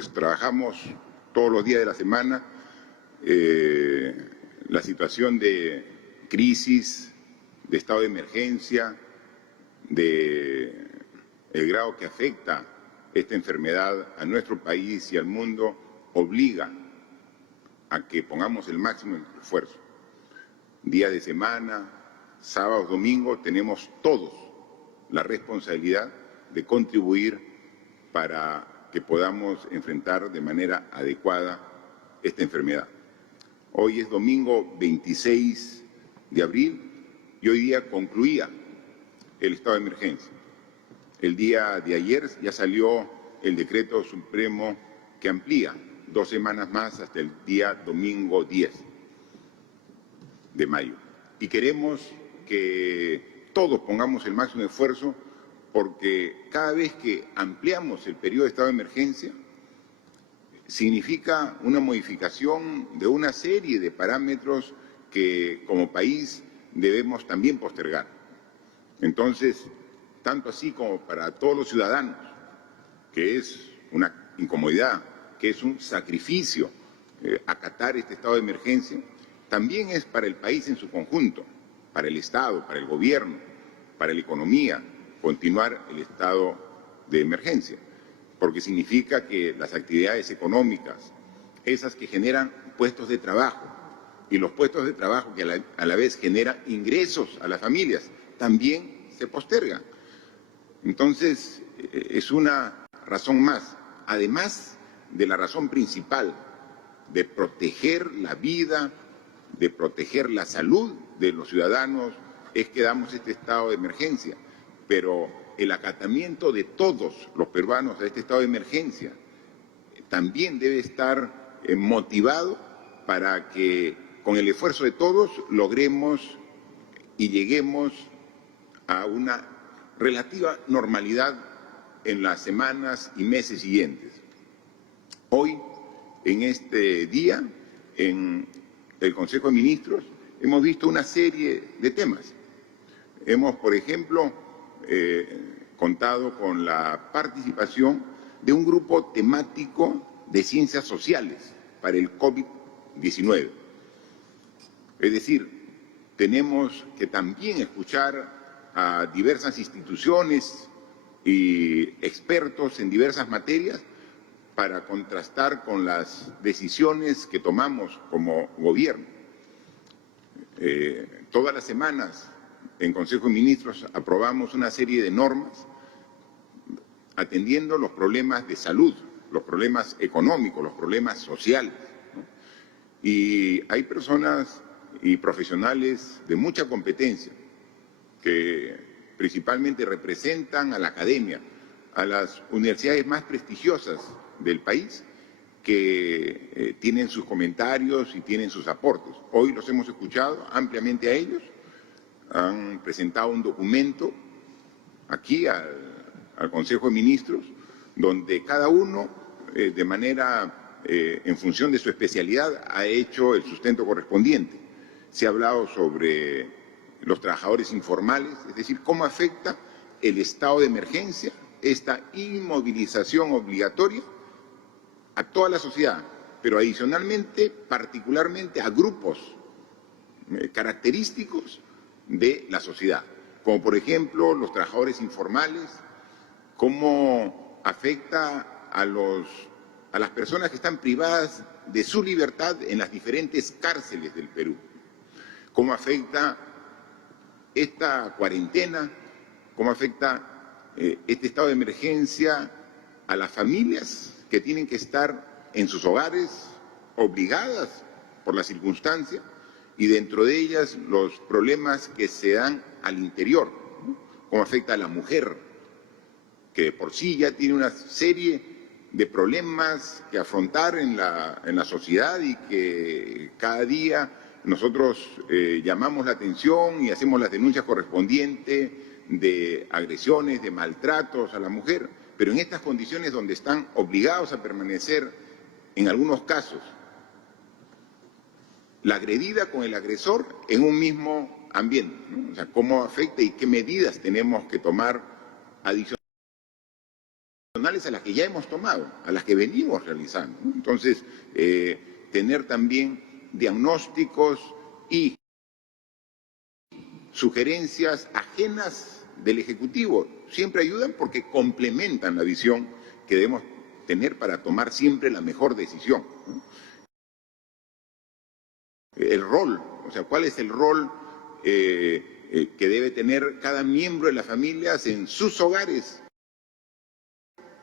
supuesto, trabajamos todos los días de la semana la situación de crisis, de estado de emergencia, de el grado que afecta esta enfermedad a nuestro país y al mundo, obliga a que pongamos el máximo esfuerzo. Día de semana, sábados, domingos, tenemos todos la responsabilidad de contribuir para que podamos enfrentar de manera adecuada esta enfermedad. Hoy es domingo 26 de abril y hoy día concluía el estado de emergencia. El día de ayer ya salió el decreto supremo que amplía 2 semanas más hasta el día domingo 10 de mayo. Y queremos que todos pongamos el máximo esfuerzo porque cada vez que ampliamos el periodo de estado de emergencia, significa una modificación de una serie de parámetros que como país debemos también postergar. Entonces, tanto así como para todos los ciudadanos, que es una incomodidad, que es un sacrificio acatar este estado de emergencia, también es para el país en su conjunto, para el Estado, para el gobierno, para la economía, continuar el estado de emergencia, porque significa que las actividades económicas, esas que generan puestos de trabajo, y los puestos de trabajo que a la vez generan ingresos a las familias, también se postergan. Entonces, es una razón más, además de la razón principal de proteger la vida, de proteger la salud de los ciudadanos, es que damos este estado de emergencia, pero el acatamiento de todos los peruanos a este estado de emergencia también debe estar motivado para que con el esfuerzo de todos logremos y lleguemos a una relativa normalidad en las semanas y meses siguientes. Hoy, en este día, en el Consejo de Ministros, hemos visto una serie de temas. Hemos, por ejemplo, contado con la participación de un grupo temático de ciencias sociales para el COVID-19. Es decir, tenemos que también escuchar a diversas instituciones y expertos en diversas materias para contrastar con las decisiones que tomamos como gobierno. Todas las semanas en Consejo de Ministros aprobamos una serie de normas atendiendo los problemas de salud, los problemas económicos, los problemas sociales, ¿no? Y hay personas y profesionales de mucha competencia que principalmente representan a la academia, a las universidades más prestigiosas del país, que tienen sus comentarios y tienen sus aportes. Hoy los hemos escuchado ampliamente a ellos, han presentado un documento aquí al Consejo de Ministros, donde cada uno, de manera, en función de su especialidad, ha hecho el sustento correspondiente. Se ha hablado sobre los trabajadores informales, es decir, cómo afecta el estado de emergencia, esta inmovilización obligatoria, a toda la sociedad, pero adicionalmente, particularmente a grupos característicos de la sociedad, como por ejemplo los trabajadores informales, cómo afecta a las personas que están privadas de su libertad en las diferentes cárceles del Perú, cómo afecta esta cuarentena, cómo afecta este estado de emergencia a las familias que tienen que estar en sus hogares obligadas por la circunstancia, y dentro de ellas los problemas que se dan al interior, ¿no? Cómo afecta a la mujer, que de por sí ya tiene una serie de problemas que afrontar en la sociedad y que cada día nosotros llamamos la atención y hacemos las denuncias correspondientes de agresiones, de maltratos a la mujer, pero en estas condiciones donde están obligados a permanecer, en algunos casos, la agredida con el agresor en un mismo ambiente, ¿no? O sea, cómo afecta y qué medidas tenemos que tomar adicionales. a las que ya hemos tomado, a las que venimos realizando, ¿no? Entonces, tener también diagnósticos y sugerencias ajenas del Ejecutivo siempre ayudan porque complementan la visión que debemos tener para tomar siempre la mejor decisión, ¿no? El rol, o sea, ¿cuál es el rol que debe tener cada miembro de las familias en sus hogares?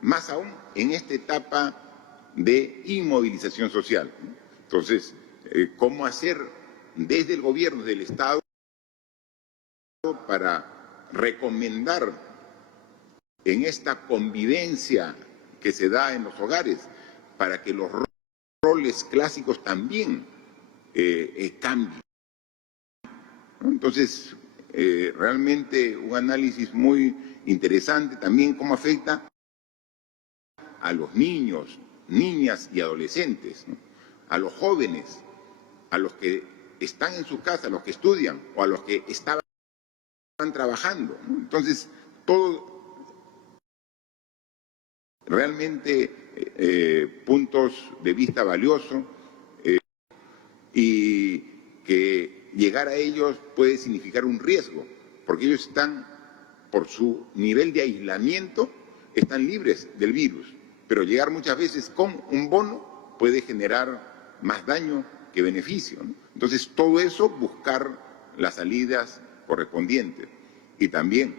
Más aún en esta etapa de inmovilización social, ¿no? Entonces, ¿cómo hacer desde el gobierno, desde el Estado, para recomendar en esta convivencia que se da en los hogares, para que los roles clásicos también cambien, ¿no? Entonces, realmente un análisis muy interesante también cómo afecta a los niños, niñas y adolescentes, ¿no? A los jóvenes, a los que están en su casa, a los que estudian o a los que estaban trabajando, ¿no? Entonces, todo realmente puntos de vista valiosos y que llegar a ellos puede significar un riesgo, porque ellos están, por su nivel de aislamiento, están libres del virus, pero llegar muchas veces con un bono puede generar más daño que beneficio, ¿no? Entonces, todo eso, buscar las salidas correspondientes. Y también,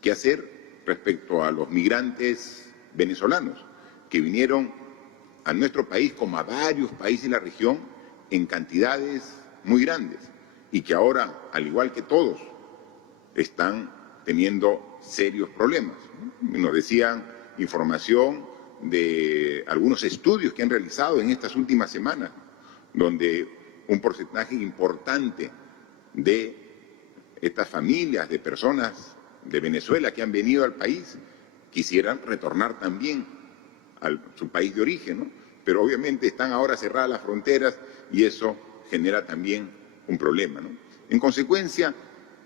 ¿qué hacer respecto a los migrantes venezolanos que vinieron a nuestro país, como a varios países de la región, en cantidades muy grandes y que ahora, al igual que todos, están teniendo serios problemas, ¿no? Nos decían información de algunos estudios que han realizado en estas últimas semanas, donde un porcentaje importante de estas familias, de personas de Venezuela que han venido al país, quisieran retornar también a su país de origen, ¿no? Pero obviamente están ahora cerradas las fronteras y eso genera también un problema, ¿no? En consecuencia,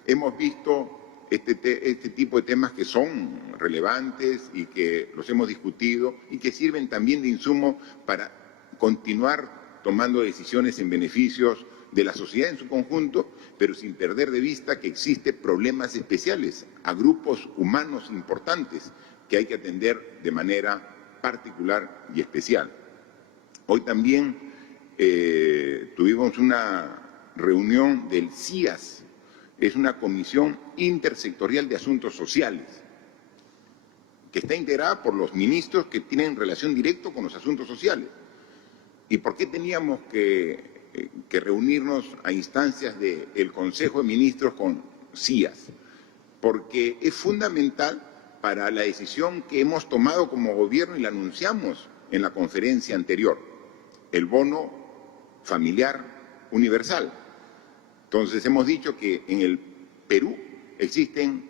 hemos visto este tipo de temas que son relevantes y que los hemos discutido y que sirven también de insumo para continuar tomando decisiones en beneficios de la sociedad en su conjunto, pero sin perder de vista que existen problemas especiales a grupos humanos importantes que hay que atender de manera particular y especial. Hoy también tuvimos una reunión del CIAS, es una comisión intersectorial de asuntos sociales, que está integrada por los ministros que tienen relación directa con los asuntos sociales. ¿Y por qué teníamos que reunirnos a instancias del Consejo de Ministros con CIAS? Porque es fundamental para la decisión que hemos tomado como gobierno y la anunciamos en la conferencia anterior, el bono familiar universal. Entonces hemos dicho que en el Perú existen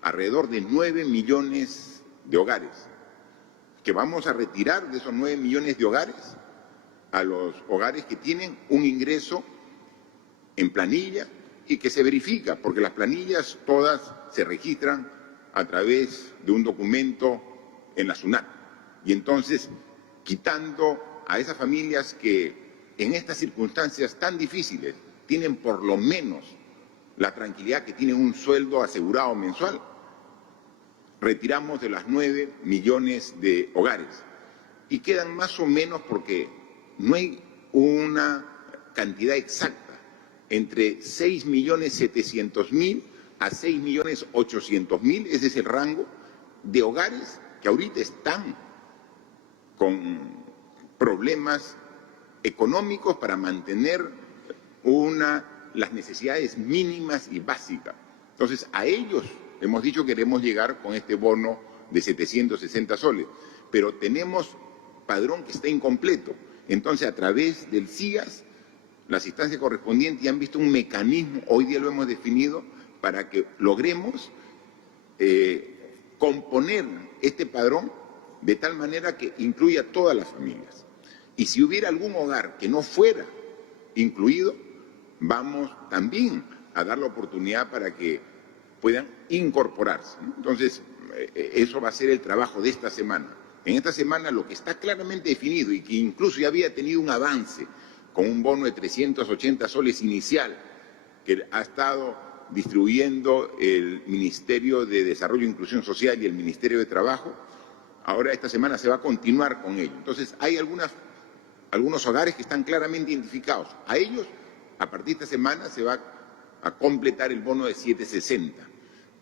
alrededor de 9 millones de hogares, que vamos a retirar de esos 9 millones de hogares a los hogares que tienen un ingreso en planilla y que se verifica, porque las planillas todas se registran a través de un documento en la SUNAT. Y entonces, quitando a esas familias que en estas circunstancias tan difíciles tienen por lo menos la tranquilidad que tienen un sueldo asegurado mensual, retiramos de las 9 millones de hogares. Y quedan más o menos, porque no hay una cantidad exacta, entre 6.700.000 a 6.800.000, ese es el rango de hogares que ahorita están con problemas económicos para mantener las necesidades mínimas y básicas. Entonces, a ellos hemos dicho que queremos llegar con este bono de 760 soles, pero tenemos padrón que está incompleto. Entonces, a través del CIAS, las instancias correspondientes ya han visto un mecanismo, hoy día lo hemos definido, para que logremos componer este padrón de tal manera que incluya a todas las familias. Y si hubiera algún hogar que no fuera incluido, vamos también a dar la oportunidad para que puedan incorporarse, ¿no? Entonces, eso va a ser el trabajo de esta semana. En esta semana lo que está claramente definido y que incluso ya había tenido un avance con un bono de 380 soles inicial que ha estado distribuyendo el Ministerio de Desarrollo e Inclusión Social y el Ministerio de Trabajo, ahora esta semana se va a continuar con ello. Entonces hay algunos hogares que están claramente identificados. A ellos, a partir de esta semana, se va a completar el bono de 760.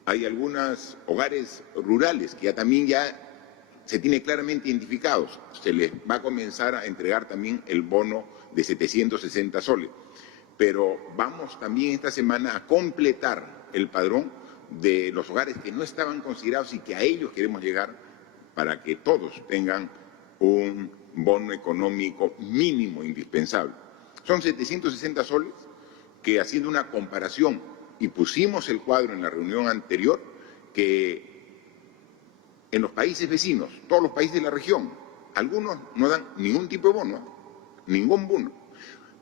Hay algunos hogares rurales que ya se tiene claramente identificados. Se les va a comenzar a entregar también el bono de 760 soles. Pero vamos también esta semana a completar el padrón de los hogares que no estaban considerados y que a ellos queremos llegar para que todos tengan un bono económico mínimo indispensable. Son 760 soles que, haciendo una comparación, y pusimos el cuadro en la reunión anterior, que en los países vecinos, todos los países de la región, algunos no dan ningún tipo de bono, ningún bono.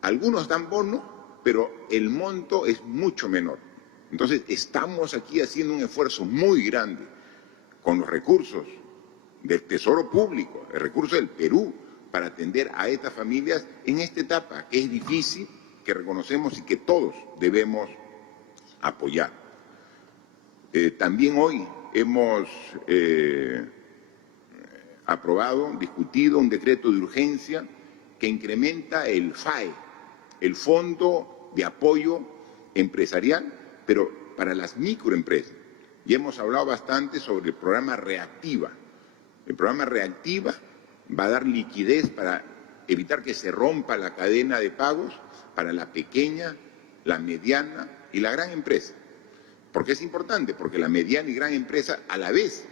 Algunos dan bono, pero el monto es mucho menor. Entonces, estamos aquí haciendo un esfuerzo muy grande con los recursos del Tesoro Público, el recurso del Perú, para atender a estas familias en esta etapa, que es difícil, que reconocemos y que todos debemos apoyar. También hoy hemos aprobado, discutido un decreto de urgencia que incrementa el FAE, el Fondo de Apoyo Empresarial, pero para las microempresas. Y hemos hablado bastante sobre el programa Reactiva. El programa Reactiva va a dar liquidez para evitar que se rompa la cadena de pagos para la pequeña, la mediana y la gran empresa. ¿Por qué es importante? Porque la mediana y gran empresa a la vez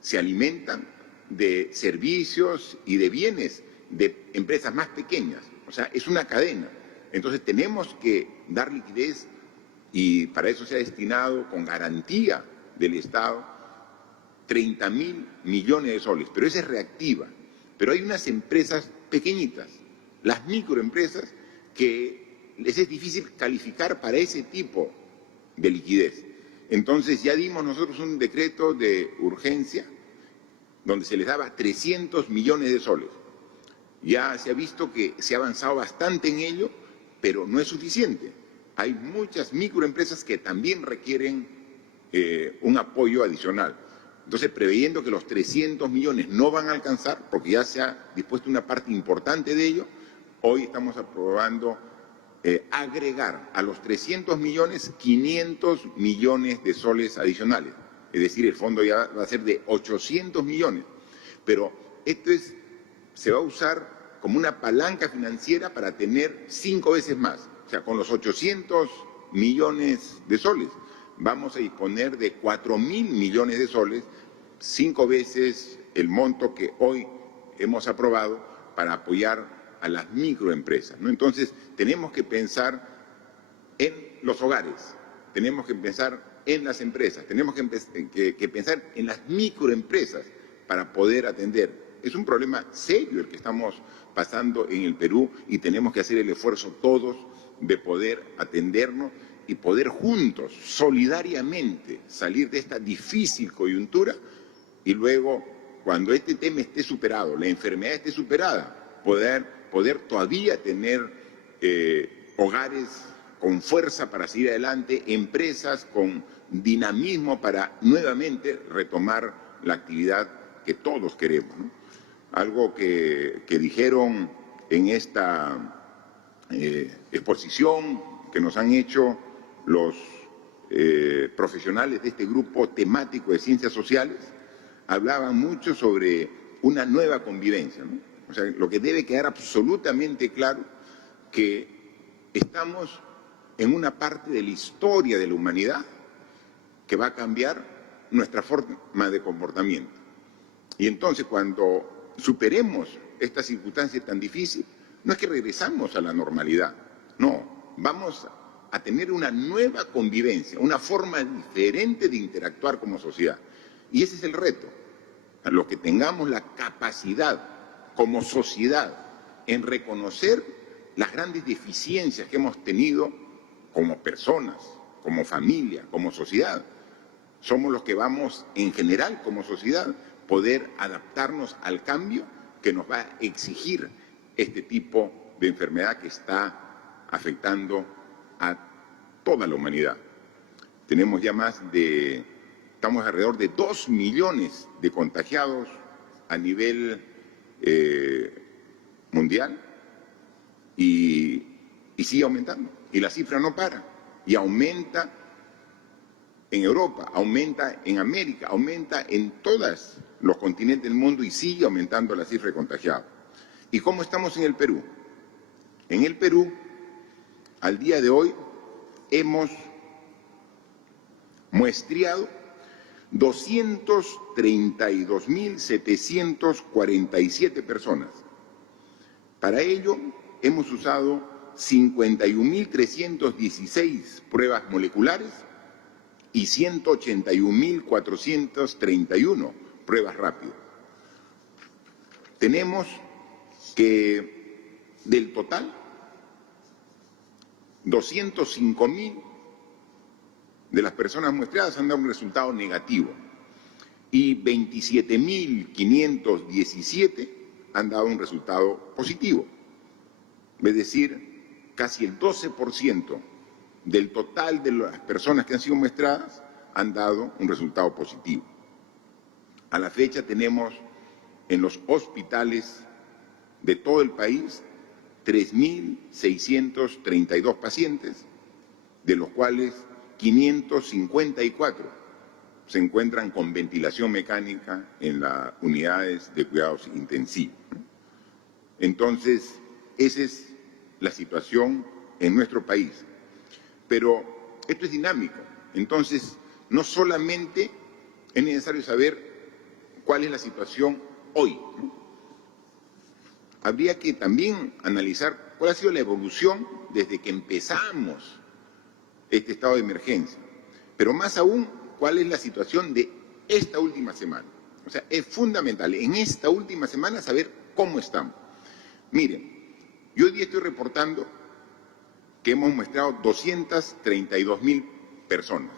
se alimentan de servicios y de bienes de empresas más pequeñas. O sea, es una cadena. Entonces tenemos que dar liquidez y para eso se ha destinado con garantía del Estado 30.000 millones de soles. Pero esa es reactiva. Pero hay unas empresas pequeñitas, las microempresas, que les es difícil calificar para ese tipo de liquidez. Entonces ya dimos nosotros un decreto de urgencia donde se les daba 300 millones de soles. Ya se ha visto que se ha avanzado bastante en ello, pero no es suficiente. Hay muchas microempresas que también requieren un apoyo adicional. Entonces, preveyendo que los 300 millones no van a alcanzar, porque ya se ha dispuesto una parte importante de ello, hoy estamos aprobando agregar a los 300 millones 500 millones de soles adicionales. Es decir, el fondo ya va a ser de 800 millones. Pero esto se va a usar como una palanca financiera para tener 5 veces más. O sea, con los 800 millones de soles vamos a disponer de 4.000 millones de soles, 5 veces el monto que hoy hemos aprobado para apoyar a las microempresas, ¿no? Entonces, tenemos que pensar en los hogares, tenemos que pensar en las empresas, tenemos que pensar en las microempresas para poder atender. Es un problema serio el que estamos pasando en el Perú y tenemos que hacer el esfuerzo todos de poder atendernos y poder juntos, solidariamente, salir de esta difícil coyuntura y luego, cuando este tema esté superado, la enfermedad esté superada, poder todavía tener hogares con fuerza para seguir adelante, empresas con dinamismo para nuevamente retomar la actividad que todos queremos, ¿no? Algo que dijeron en esta exposición que nos han hecho los profesionales de este grupo temático de ciencias sociales, hablaban mucho sobre una nueva convivencia, ¿no? O sea, lo que debe quedar absolutamente claro que estamos en una parte de la historia de la humanidad que va a cambiar nuestra forma de comportamiento. Y entonces, cuando superemos esta circunstancia tan difícil, no es que regresamos a la normalidad, no, vamos a tener una nueva convivencia, una forma diferente de interactuar como sociedad. Y ese es el reto, a lo que tengamos la capacidad como sociedad en reconocer las grandes deficiencias que hemos tenido como personas, como familia, como sociedad, somos los que vamos, en general, como sociedad, poder adaptarnos al cambio que nos va a exigir este tipo de enfermedad que está afectando a toda la humanidad. Tenemos ya estamos alrededor de 2 millones de contagiados a nivel mundial y sigue aumentando. Y la cifra no para. Y aumenta en Europa, aumenta en América, aumenta en todos los continentes del mundo y sigue aumentando la cifra de contagiados. ¿Y cómo estamos en el Perú? En el Perú, al día de hoy, hemos muestreado 232.747 personas. Para ello, hemos usado 51.316 pruebas moleculares y 181.431 pruebas rápidas. Tenemos que del total, 205.000 de las personas muestreadas han dado un resultado negativo y 27.517 han dado un resultado positivo. Es decir, casi el 12% del total de las personas que han sido muestradas han dado un resultado positivo. A la fecha tenemos en los hospitales de todo el país 3.632 pacientes, de los cuales 554 se encuentran con ventilación mecánica en las unidades de cuidados intensivos. Entonces, esa es la situación en nuestro país. Pero esto es dinámico. Entonces, no solamente es necesario saber cuál es la situación hoy. Habría que también analizar cuál ha sido la evolución desde que empezamos este estado de emergencia. Pero más aún, cuál es la situación de esta última semana. O sea, es fundamental en esta última semana saber cómo estamos. Miren, yo hoy día estoy reportando que hemos muestrado 232.000 personas.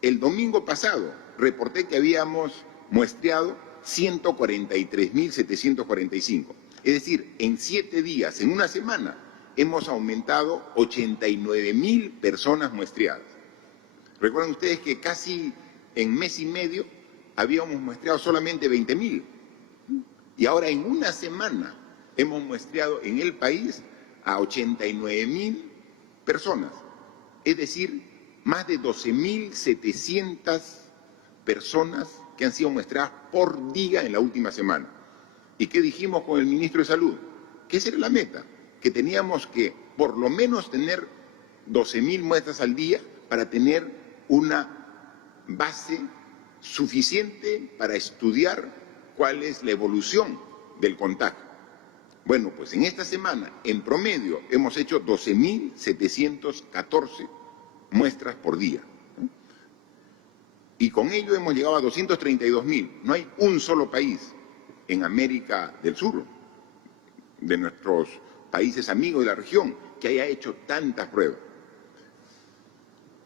El domingo pasado reporté que habíamos muestreado 143.745. Es decir, en 7 días, en una semana, hemos aumentado 89.000 personas muestreadas. Recuerden ustedes que casi en mes y medio habíamos muestreado solamente 20.000. Y ahora en una semana hemos muestreado en el país a 89.000 personas. Es decir, más de 12.700 personas que han sido muestreadas por día en la última semana. ¿Y qué dijimos con el ministro de Salud? Que esa era la meta, que teníamos que por lo menos tener 12.000 muestras al día para tener una base suficiente para estudiar cuál es la evolución del contagio. Bueno, pues en esta semana, en promedio, hemos hecho 12.714 muestras por día. Y con ello hemos llegado a 232.000. No hay un solo país en América del Sur, de nuestros países amigos de la región, que haya hecho tantas pruebas.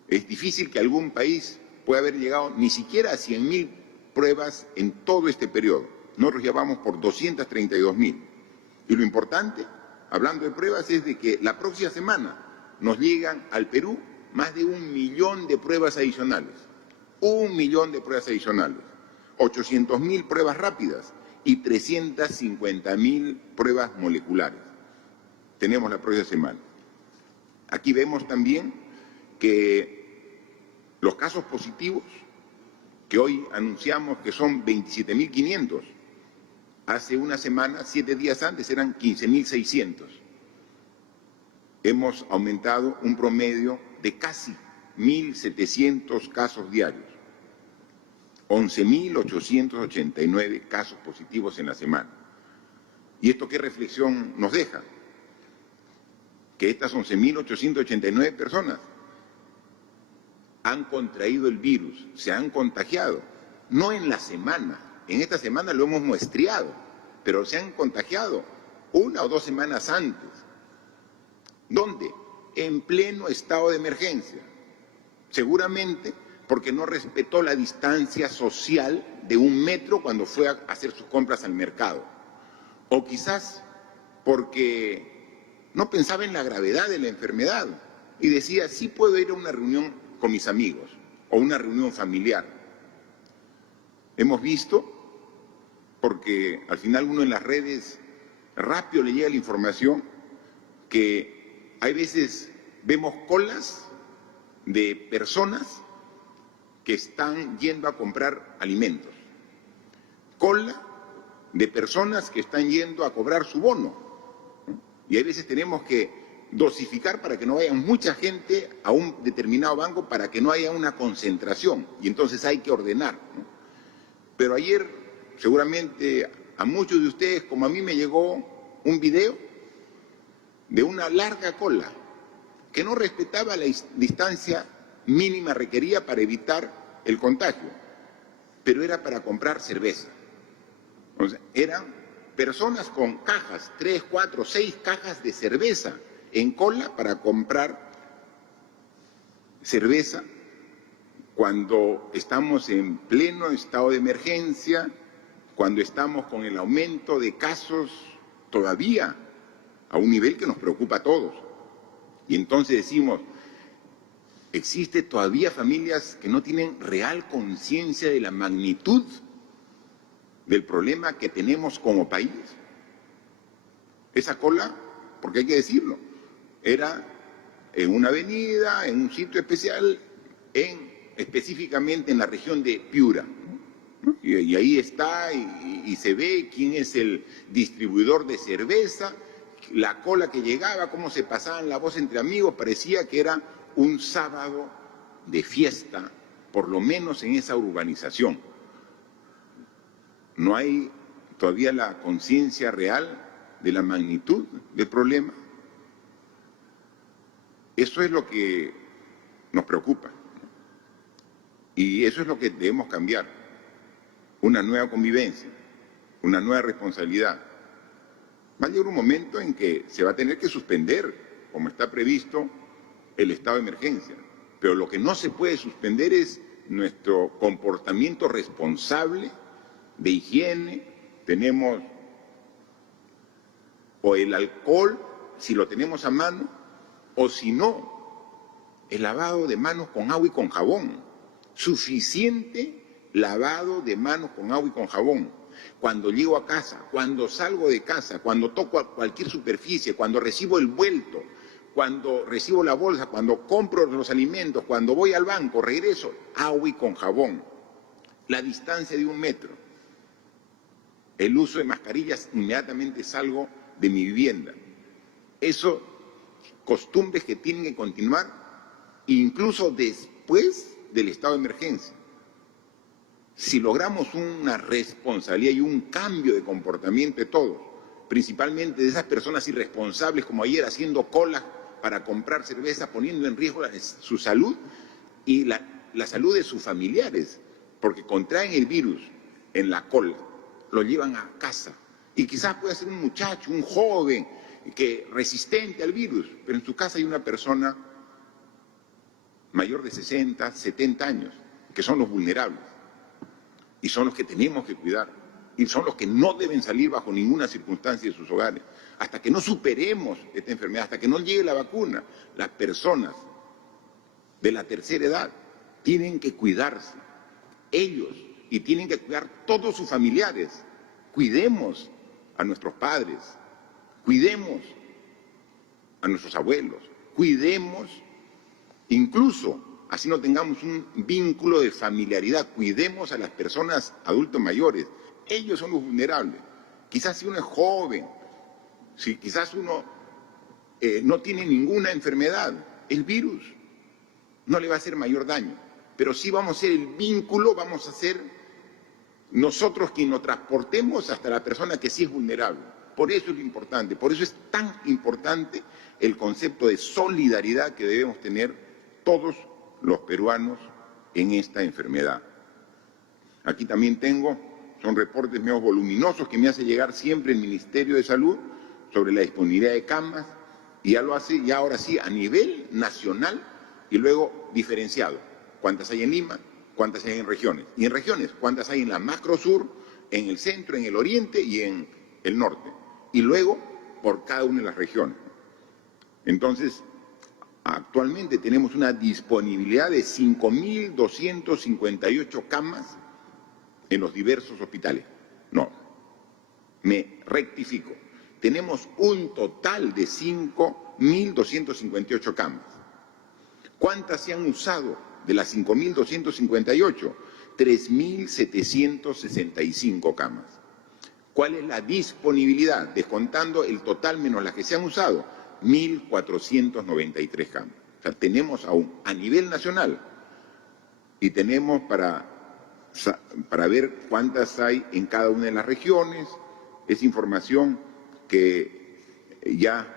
Es difícil que algún país pueda haber llegado ni siquiera a 100.000 pruebas en todo este periodo. Nosotros ya vamos por 232.000. Y lo importante, hablando de pruebas, es de que la próxima semana nos llegan al Perú más de 1 millón de pruebas adicionales. 1 millón de pruebas adicionales. 800.000 pruebas rápidas y 350.000 pruebas moleculares. Tenemos la próxima semana. Aquí vemos también que los casos positivos, que hoy anunciamos que son 27.500, hace una semana, 7 días antes, eran 15.600. Hemos aumentado un promedio de casi 1.700 casos diarios. 11.889 casos positivos en la semana. ¿Y esto qué reflexión nos deja? Que estas 11.889 personas han contraído el virus, se han contagiado, no en la semana. En esta semana lo hemos muestreado, pero se han contagiado 1 o 2 semanas antes. ¿Dónde? En pleno estado de emergencia. Seguramente porque no respetó la distancia social de 1 metro cuando fue a hacer sus compras al mercado. O quizás porque no pensaba en la gravedad de la enfermedad y decía, sí puedo ir a una reunión con mis amigos o una reunión familiar. Hemos visto, porque al final uno en las redes rápido le llega la información, que hay veces vemos colas de personas que están yendo a comprar alimentos, cola de personas que están yendo a cobrar su bono, ¿no? Y hay veces tenemos que dosificar para que no vaya mucha gente a un determinado banco, para que no haya una concentración, y entonces hay que ordenar, ¿no? Pero ayer seguramente a muchos de ustedes, como a mí, me llegó un video de una larga cola que no respetaba la distancia mínima requerida para evitar el contagio, pero era para comprar cerveza. O sea, eran personas con cajas, 3, 4, 6 cajas de cerveza en cola para comprar cerveza cuando estamos en pleno estado de emergencia, cuando estamos con el aumento de casos todavía a un nivel que nos preocupa a todos. Y entonces decimos, ¿existe todavía familias que no tienen real conciencia de la magnitud del problema que tenemos como país? Esa cola, porque hay que decirlo, era en una avenida, en un sitio especial, específicamente en la región de Piura, ¿no? Y ahí está, y se ve quién es el distribuidor de cerveza, la cola que llegaba, cómo se pasaban la voz entre amigos, parecía que era un sábado de fiesta, por lo menos en esa urbanización. No hay todavía la conciencia real de la magnitud del problema. Eso es lo que nos preocupa. Y eso es lo que debemos cambiar. Una nueva convivencia, una nueva responsabilidad. Va a llegar un momento en que se va a tener que suspender, como está previsto, el estado de emergencia. Pero lo que no se puede suspender es nuestro comportamiento responsable de higiene. Tenemos o el alcohol, si lo tenemos a mano, o si no, el lavado de manos con agua y con jabón. Suficiente lavado de manos con agua y con jabón. Cuando llego a casa, cuando salgo de casa, cuando toco cualquier superficie, cuando recibo el vuelto, cuando recibo la bolsa, cuando compro los alimentos, cuando voy al banco, regreso, agua y con jabón. La distancia de 1 metro. El uso de mascarillas, inmediatamente salgo de mi vivienda. Eso, costumbres que tienen que continuar incluso después del estado de emergencia. Si logramos una responsabilidad y un cambio de comportamiento de todos, principalmente de esas personas irresponsables como ayer haciendo colas para comprar cerveza, poniendo en riesgo su salud y la salud de sus familiares, porque contraen el virus en la cola, lo llevan a casa. Y quizás pueda ser un muchacho, un joven, resistente al virus, pero en su casa hay una persona mayor de 60, 70 años, que son los vulnerables. Y son los que tenemos que cuidar. Y son los que no deben salir bajo ninguna circunstancia de sus hogares. Hasta que no superemos esta enfermedad, hasta que no llegue la vacuna, las personas de la tercera edad tienen que cuidarse. Ellos, y tienen que cuidar todos sus familiares. Cuidemos a nuestros padres, cuidemos a nuestros abuelos, cuidemos, incluso así no tengamos un vínculo de familiaridad, cuidemos a las personas adultos mayores. Ellos son los vulnerables. Quizás si uno es joven, si quizás uno no tiene ninguna enfermedad, el virus no le va a hacer mayor daño, pero sí vamos a hacer el vínculo, vamos a ser nosotros quien nos transportemos hasta la persona que sí es vulnerable. Por eso es lo importante, por eso es tan importante el concepto de solidaridad que debemos tener todos los peruanos en esta enfermedad. Aquí también son reportes medio voluminosos que me hace llegar siempre el Ministerio de Salud sobre la disponibilidad de camas, y ya lo hace, ya ahora sí, a nivel nacional y luego diferenciado. cuántas hay en Lima, cuántas hay en regiones. Y en regiones, cuántas hay en la macro sur, en el centro, en el oriente y en el norte. Y luego, por cada una de las regiones. Entonces, actualmente tenemos una disponibilidad de 5.258 camas en los diversos hospitales. No, me rectifico. Tenemos un total de 5.258 camas. ¿Cuántas se han usado de las 5.258? 3.765 camas. ¿Cuál es la disponibilidad? Descontando el total menos las que se han usado, 1.493 camas. O sea, tenemos aún a nivel nacional y tenemos para ver cuántas hay en cada una de las regiones. Es información que ya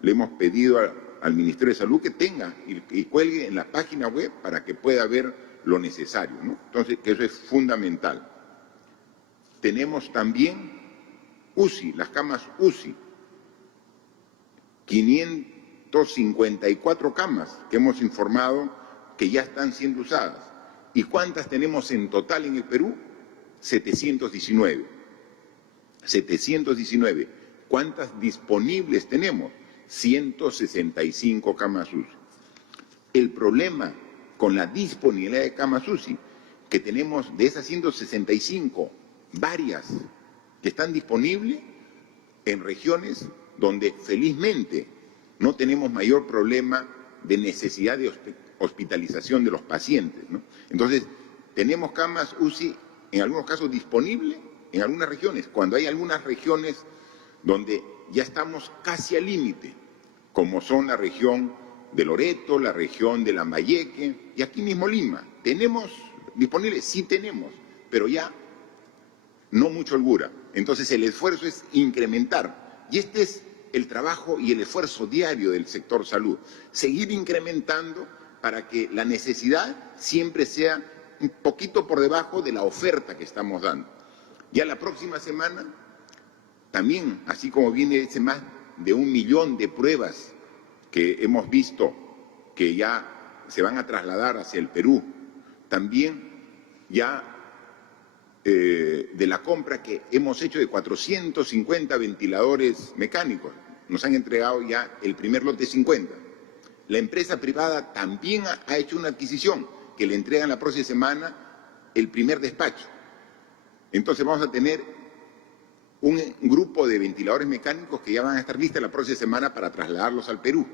le hemos pedido al Ministerio de Salud que tenga y cuelgue en la página web para que pueda ver lo necesario, ¿no? Entonces, que eso es fundamental. Tenemos también UCI, las camas UCI, 554 camas que hemos informado que ya están siendo usadas. ¿Y cuántas tenemos en total en el Perú? 719. 719. ¿Cuántas disponibles tenemos? 165 camas UCI. El problema con la disponibilidad de camas UCI, que tenemos de esas 165, varias que están disponibles en regiones donde felizmente no tenemos mayor problema de necesidad de hospitalización de los pacientes, ¿no? Entonces, tenemos camas UCI en algunos casos disponibles en algunas regiones, cuando hay algunas regiones donde ya estamos casi al límite, como son la región de Loreto, la región de Lambayeque y aquí mismo Lima. ¿Tenemos disponibles? Sí tenemos, pero ya no mucha holgura. Entonces el esfuerzo es incrementar. Y este es el trabajo y el esfuerzo diario del sector salud. Seguir incrementando para que la necesidad siempre sea un poquito por debajo de la oferta que estamos dando. Ya la próxima semana, también, así como viene ese más de 1 millón de pruebas que hemos visto que ya se van a trasladar hacia el Perú, también ya de la compra que hemos hecho de 450 ventiladores mecánicos. Nos han entregado ya el primer lote de 50. La empresa privada también ha hecho una adquisición que le entregan la próxima semana el primer despacho. Entonces vamos a tener un grupo de ventiladores mecánicos que ya van a estar listos la próxima semana para trasladarlos al Perú.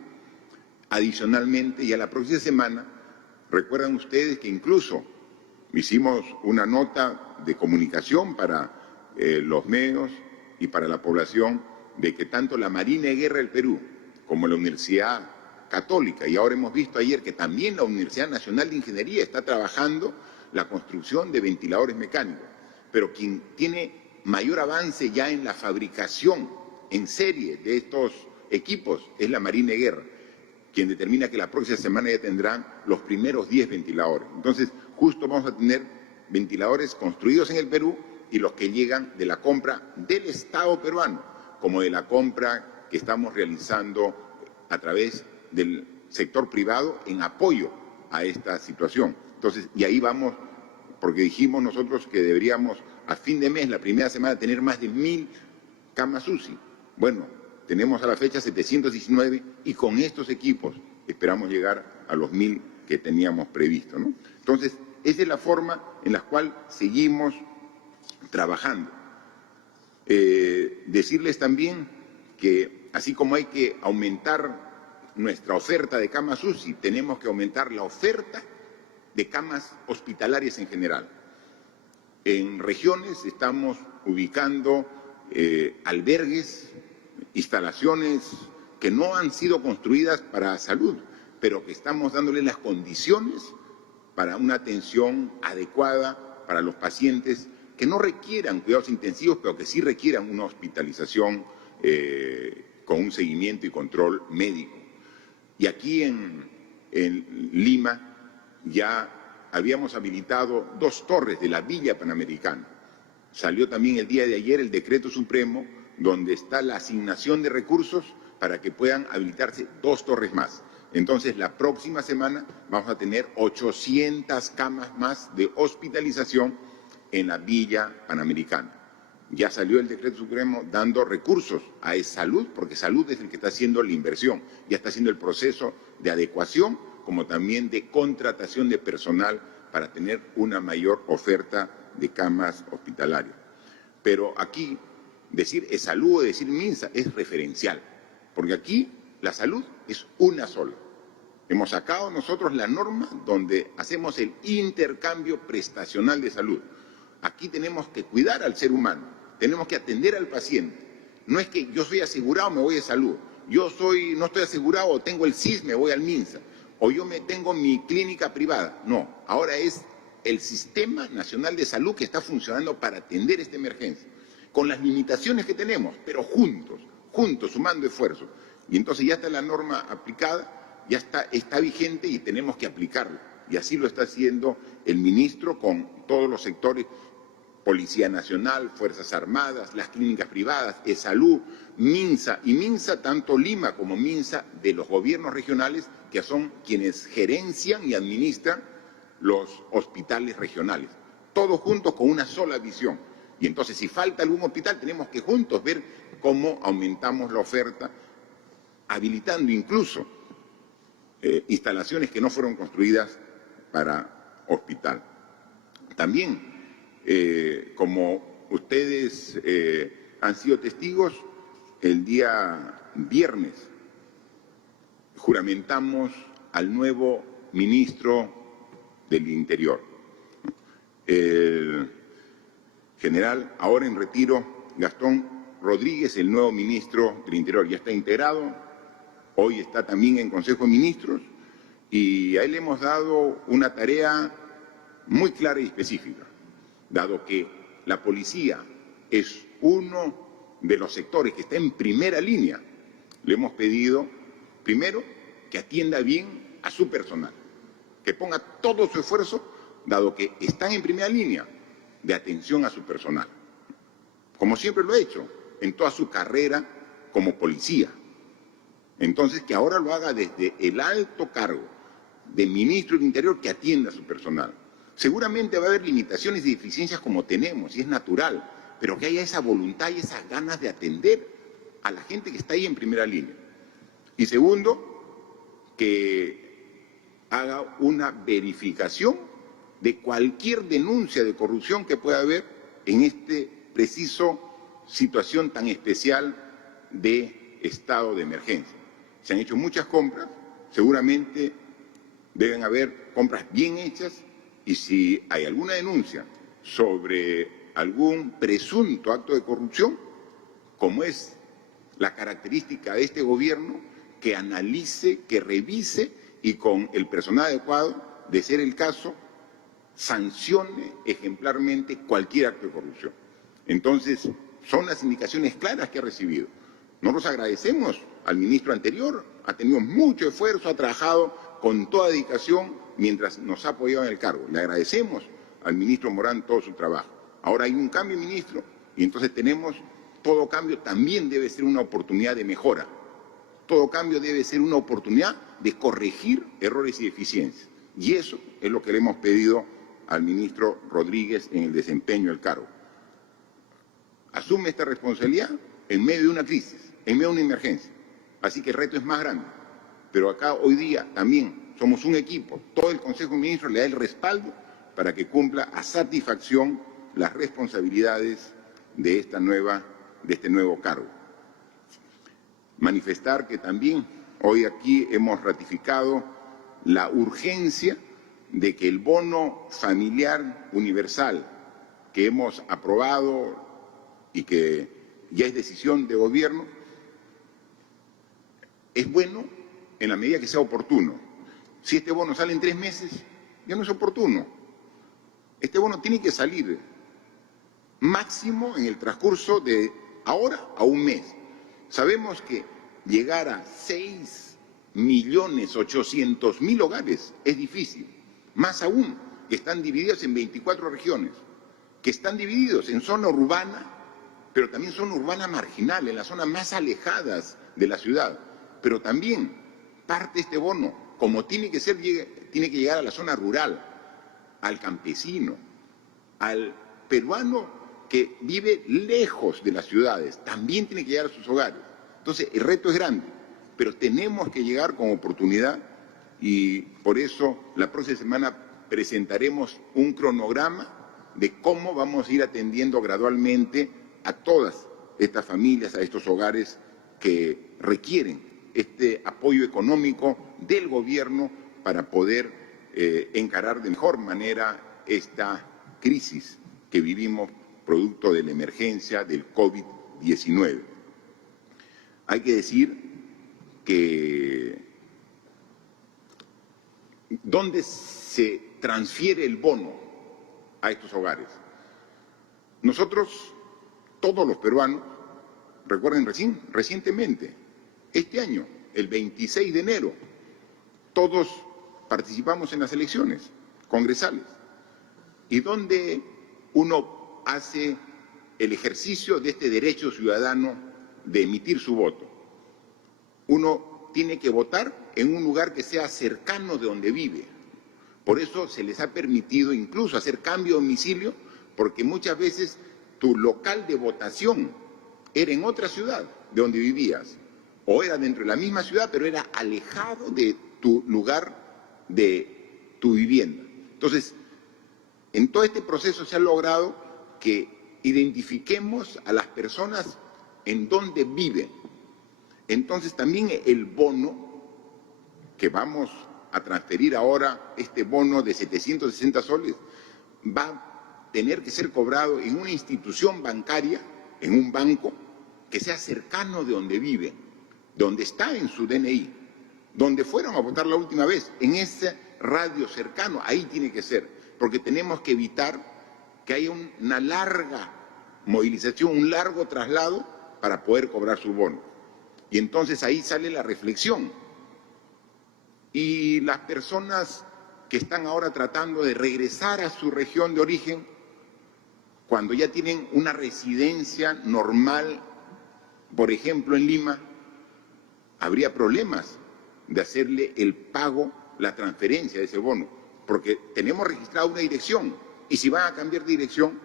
Adicionalmente, ya la próxima semana, recuerdan ustedes que incluso hicimos una nota de comunicación para los medios y para la población de que tanto la Marina de Guerra del Perú como la Universidad Católica, y ahora hemos visto ayer que también la Universidad Nacional de Ingeniería está trabajando la construcción de ventiladores mecánicos, pero quien tiene mayor avance ya en la fabricación en serie de estos equipos es la Marina de Guerra, quien determina que la próxima semana ya tendrán los primeros 10 ventiladores. Entonces, justo vamos a tener ventiladores construidos en el Perú y los que llegan de la compra del Estado peruano, como de la compra que estamos realizando a través del sector privado en apoyo a esta situación. Entonces, y ahí vamos, porque dijimos nosotros que deberíamos a fin de mes, la primera semana, tener más de 1.000 camas UCI. Bueno, tenemos a la fecha 719 y con estos equipos esperamos llegar a los 1.000 que teníamos previsto, ¿no? Entonces, esa es la forma en la cual seguimos trabajando. Decirles también que así como hay que aumentar nuestra oferta de camas UCI, tenemos que aumentar la oferta de camas hospitalarias en general. En regiones estamos ubicando albergues, instalaciones que no han sido construidas para salud, pero que estamos dándole las condiciones para una atención adecuada para los pacientes que no requieran cuidados intensivos, pero que sí requieran una hospitalización con un seguimiento y control médico. Y aquí en Lima ya habíamos habilitado 2 torres de la Villa Panamericana. Salió también el día de ayer el decreto supremo donde está la asignación de recursos para que puedan habilitarse 2 torres más. Entonces, la próxima semana vamos a tener 800 camas más de hospitalización en la Villa Panamericana. Ya salió el decreto supremo dando recursos a salud, porque salud es el que está haciendo la inversión, ya está haciendo el proceso de adecuación, como también de contratación de personal para tener una mayor oferta de camas hospitalarias. Pero aquí, decir es salud o decir MINSA es referencial, porque aquí la salud es una sola. Hemos sacado nosotros la norma donde hacemos el intercambio prestacional de salud. Aquí tenemos que cuidar al ser humano, tenemos que atender al paciente. No es que yo soy asegurado, me voy de salud. No estoy asegurado o tengo el CIS, me voy al MINSA. O yo tengo mi clínica privada. No, ahora es el Sistema Nacional de Salud que está funcionando para atender esta emergencia, con las limitaciones que tenemos, pero juntos, sumando esfuerzos. Y entonces ya está la norma aplicada, ya está vigente y tenemos que aplicarla. Y así lo está haciendo el ministro con todos los sectores, Policía Nacional, Fuerzas Armadas, las clínicas privadas, salud, MINSA, y MINSA, tanto Lima como MINSA de los gobiernos regionales, que son quienes gerencian y administran los hospitales regionales, todos juntos con una sola visión. Y entonces, si falta algún hospital, tenemos que juntos ver cómo aumentamos la oferta, habilitando incluso instalaciones que no fueron construidas para hospital. También, como ustedes han sido testigos, el día viernes juramentamos al nuevo ministro del Interior. El general, ahora en retiro, Gastón Rodríguez, el nuevo ministro del Interior, ya está integrado, hoy está también en Consejo de Ministros, y a él le hemos dado una tarea muy clara y específica, dado que la policía es uno de los sectores que está en primera línea. Le hemos pedido, primero, que atienda bien a su personal, que ponga todo su esfuerzo, dado que están en primera línea de atención a su personal, como siempre lo ha hecho en toda su carrera como policía. Entonces, que ahora lo haga desde el alto cargo de ministro del Interior, que atienda a su personal. Seguramente va a haber limitaciones y deficiencias como tenemos, y es natural, pero que haya esa voluntad y esas ganas de atender a la gente que está ahí en primera línea. Y segundo, que haga una verificación de cualquier denuncia de corrupción que pueda haber en este preciso situación tan especial de estado de emergencia. Se han hecho muchas compras, seguramente deben haber compras bien hechas, y si hay alguna denuncia sobre algún presunto acto de corrupción, como es la característica de este gobierno, que analice, que revise y con el personal adecuado, de ser el caso, sancione ejemplarmente cualquier acto de corrupción. Entonces, son las indicaciones claras que ha recibido. Nosotros agradecemos al ministro anterior, ha tenido mucho esfuerzo, ha trabajado con toda dedicación mientras nos ha apoyado en el cargo. Le agradecemos al ministro Morán todo su trabajo. Ahora hay un cambio, ministro, y entonces todo cambio también debe ser una oportunidad de mejora. Todo cambio debe ser una oportunidad de corregir errores y deficiencias. Y eso es lo que le hemos pedido al ministro Rodríguez en el desempeño del cargo. Asume esta responsabilidad en medio de una crisis, en medio de una emergencia. Así que el reto es más grande. Pero acá hoy día también somos un equipo. Todo el Consejo de Ministros le da el respaldo para que cumpla a satisfacción las responsabilidades de este nuevo cargo. Manifestar que también hoy aquí hemos ratificado la urgencia de que el bono familiar universal que hemos aprobado y que ya es decisión de gobierno, es bueno en la medida que sea oportuno. Si este bono sale en 3 meses, ya no es oportuno. Este bono tiene que salir máximo en el transcurso de ahora a un mes. Sabemos que llegar a 6.800.000 hogares es difícil, más aún que están divididos en 24 regiones, que están divididos en zona urbana, pero también zona urbana marginal, en las zonas más alejadas de la ciudad, pero también parte de este bono, como tiene que ser, tiene que llegar a la zona rural, al campesino, al peruano que vive lejos de las ciudades, también tiene que llegar a sus hogares. Entonces, el reto es grande, pero tenemos que llegar con oportunidad y por eso la próxima semana presentaremos un cronograma de cómo vamos a ir atendiendo gradualmente a todas estas familias, a estos hogares que requieren este apoyo económico del gobierno para poder encarar de mejor manera esta crisis que vivimos producto de la emergencia del COVID-19. Hay que decir que ¿dónde se transfiere el bono a estos hogares? Nosotros, todos los peruanos, recuerden recientemente, este año, el 26 de enero, todos participamos en las elecciones congresales y donde uno hace el ejercicio de este derecho ciudadano de emitir su voto. Uno tiene que votar en un lugar que sea cercano de donde vive. Por eso se les ha permitido incluso hacer cambio de domicilio, porque muchas veces tu local de votación era en otra ciudad de donde vivías, o era dentro de la misma ciudad, pero era alejado de tu lugar de tu vivienda. Entonces, en todo este proceso se ha logrado que identifiquemos a las personas en donde viven. Entonces, también el bono que vamos a transferir ahora, este bono de 760 soles, va a tener que ser cobrado en una institución bancaria, en un banco, que sea cercano de donde vive, donde está en su DNI, donde fueron a votar la última vez, en ese radio cercano, ahí tiene que ser, porque tenemos que evitar que haya una larga movilización, un largo traslado para poder cobrar su bono. Y entonces ahí sale la reflexión. Y las personas que están ahora tratando de regresar a su región de origen, cuando ya tienen una residencia normal, por ejemplo en Lima, habría problemas de hacerle el pago, la transferencia de ese bono, porque tenemos registrada una dirección y si van a cambiar de dirección,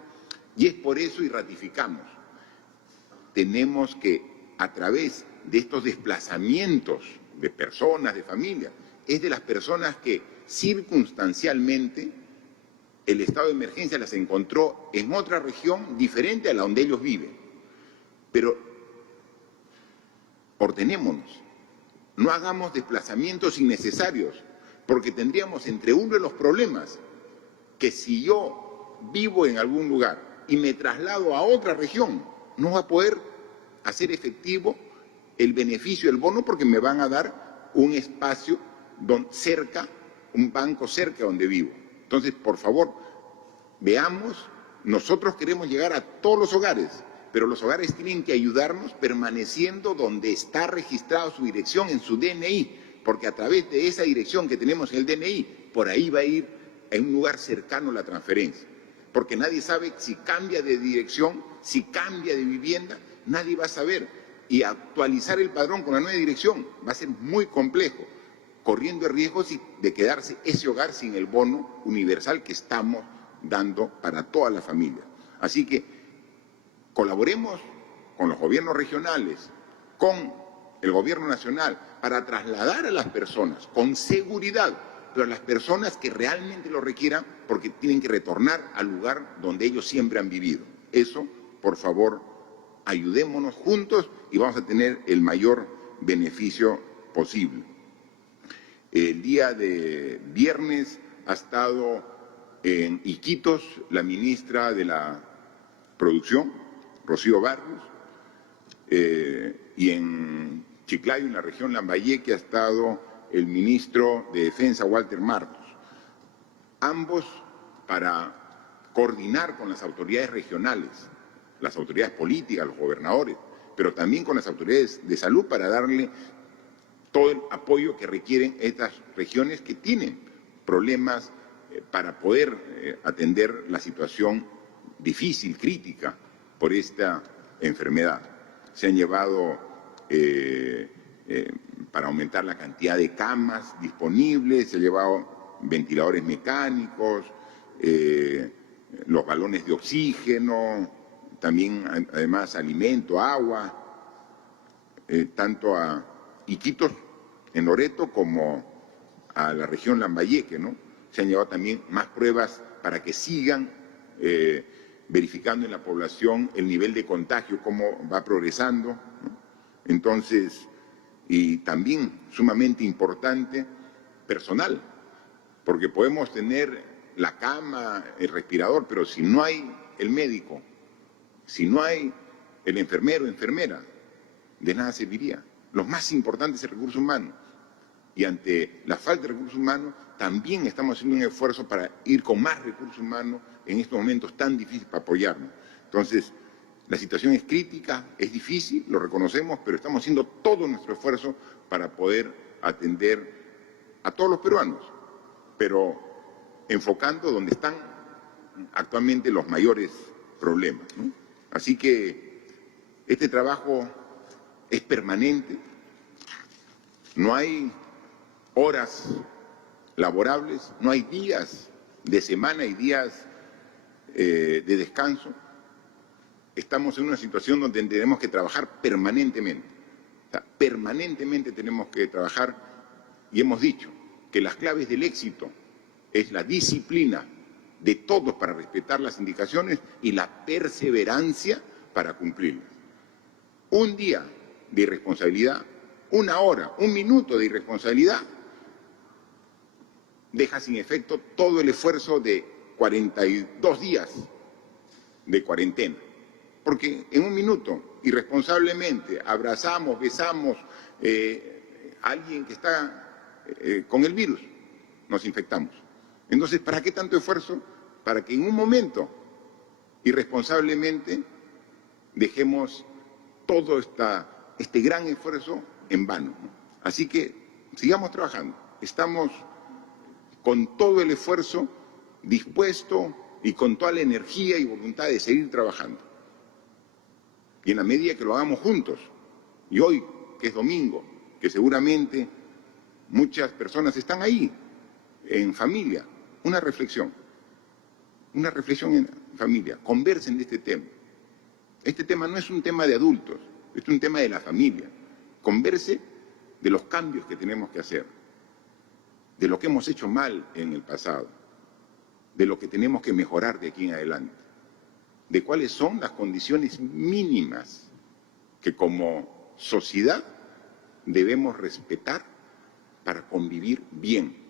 y es por eso y ratificamos, tenemos que a través de estos desplazamientos de personas, de familias, es de las personas que circunstancialmente el estado de emergencia las encontró en otra región diferente a la donde ellos viven. Pero ordenémonos, no hagamos desplazamientos innecesarios, porque tendríamos entre uno de los problemas que si yo vivo en algún lugar y me traslado a otra región, no va a poder hacer efectivo el beneficio del bono porque me van a dar un espacio cerca, un banco cerca donde vivo. Entonces, por favor, veamos, nosotros queremos llegar a todos los hogares, pero los hogares tienen que ayudarnos permaneciendo donde está registrada su dirección en su DNI, porque a través de esa dirección que tenemos en el DNI, por ahí va a ir en un lugar cercano la transferencia. Porque nadie sabe si cambia de dirección, si cambia de vivienda, nadie va a saber. Y actualizar el padrón con la nueva dirección va a ser muy complejo, corriendo el riesgo de quedarse ese hogar sin el bono universal que estamos dando para toda la familia. Así que colaboremos con los gobiernos regionales, con el gobierno nacional, para trasladar a las personas con seguridad, pero a las personas que realmente lo requieran, porque tienen que retornar al lugar donde ellos siempre han vivido. Eso, por favor, ayudémonos juntos y vamos a tener el mayor beneficio posible. El día de viernes ha estado en Iquitos la ministra de la Producción, Rocío Barrios, y en Chiclayo, en la región Lambayeque, ha estado el ministro de Defensa, Walter Martos. Ambos para coordinar con las autoridades regionales, las autoridades políticas, los gobernadores, pero también con las autoridades de salud para darle todo el apoyo que requieren estas regiones que tienen problemas para poder atender la situación difícil, crítica por esta enfermedad. Se han llevado para aumentar la cantidad de camas disponibles, se ha llevado ventiladores mecánicos, los balones de oxígeno, también además alimento, agua, tanto a Iquitos, en Loreto, como a la región Lambayeque, ¿no? Se han llevado también más pruebas para que sigan verificando en la población el nivel de contagio, cómo va progresando, ¿no? Entonces, y también sumamente importante, personal, porque podemos tener la cama, el respirador, pero si no hay el médico, si no hay el enfermero o enfermera, de nada serviría. Lo más importante es el recurso humano. Y ante la falta de recursos humanos, también estamos haciendo un esfuerzo para ir con más recursos humanos en estos momentos tan difíciles para apoyarnos. Entonces, la situación es crítica, es difícil, lo reconocemos, pero estamos haciendo todo nuestro esfuerzo para poder atender a todos los peruanos, pero enfocando donde están actualmente los mayores problemas, ¿no? Así que este trabajo es permanente, no hay horas laborables, no hay días de semana y días de descanso. Estamos en una situación donde tenemos que trabajar permanentemente. O sea, permanentemente tenemos que trabajar y hemos dicho que las claves del éxito es la disciplina de todos para respetar las indicaciones y la perseverancia para cumplirlas. Un día de irresponsabilidad, una hora, un minuto de irresponsabilidad deja sin efecto todo el esfuerzo de 42 días de cuarentena. Porque en un minuto, irresponsablemente, abrazamos, besamos a alguien que está con el virus, nos infectamos. Entonces, ¿para qué tanto esfuerzo? Para que en un momento, irresponsablemente, dejemos todo este gran esfuerzo en vano, ¿no? Así que sigamos trabajando. Estamos con todo el esfuerzo dispuesto y con toda la energía y voluntad de seguir trabajando. Y en la medida que lo hagamos juntos, y hoy, que es domingo, que seguramente muchas personas están ahí, en familia, una reflexión en familia, conversen de este tema. Este tema no es un tema de adultos, es un tema de la familia. Converse de los cambios que tenemos que hacer, de lo que hemos hecho mal en el pasado, de lo que tenemos que mejorar de aquí en adelante, de cuáles son las condiciones mínimas que como sociedad debemos respetar para convivir bien.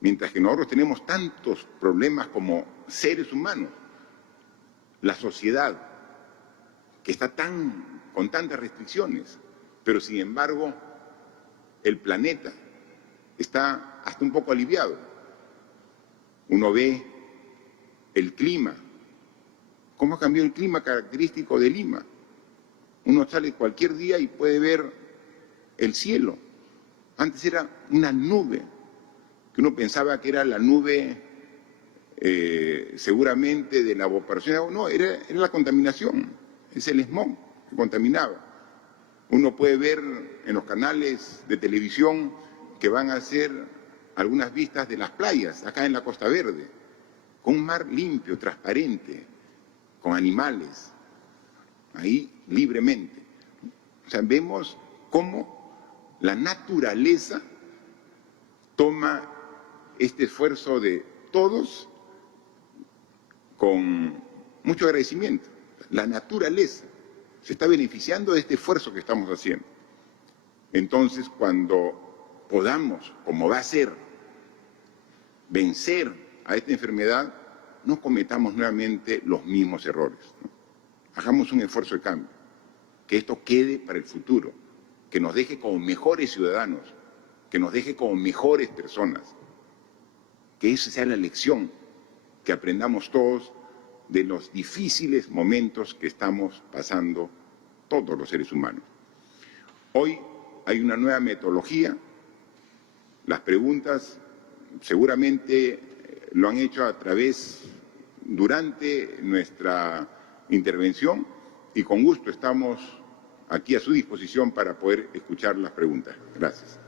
Mientras que nosotros tenemos tantos problemas como seres humanos, la sociedad que está con tantas restricciones, pero sin embargo el planeta está hasta un poco aliviado. Uno ve el clima, cómo ha cambiado el clima característico de Lima. Uno sale cualquier día y puede ver el cielo. Antes era una nube, que uno pensaba que era la nube seguramente de la evaporación de agua. No, era la contaminación, es el smog que contaminaba. Uno puede ver en los canales de televisión que van a hacer algunas vistas de las playas, acá en la Costa Verde, con un mar limpio, transparente, con animales, ahí libremente. O sea, vemos cómo la naturaleza toma este esfuerzo de todos con mucho agradecimiento. La naturaleza se está beneficiando de este esfuerzo que estamos haciendo. Entonces, cuando podamos, como va a ser, vencer a esta enfermedad, no cometamos nuevamente los mismos errores, ¿no? Hagamos un esfuerzo de cambio, que esto quede para el futuro, que nos deje como mejores ciudadanos, que nos deje como mejores personas, que esa sea la lección que aprendamos todos de los difíciles momentos que estamos pasando todos los seres humanos. Hoy hay una nueva metodología, las preguntas seguramente lo han hecho durante nuestra intervención y con gusto estamos aquí a su disposición para poder escuchar las preguntas. Gracias.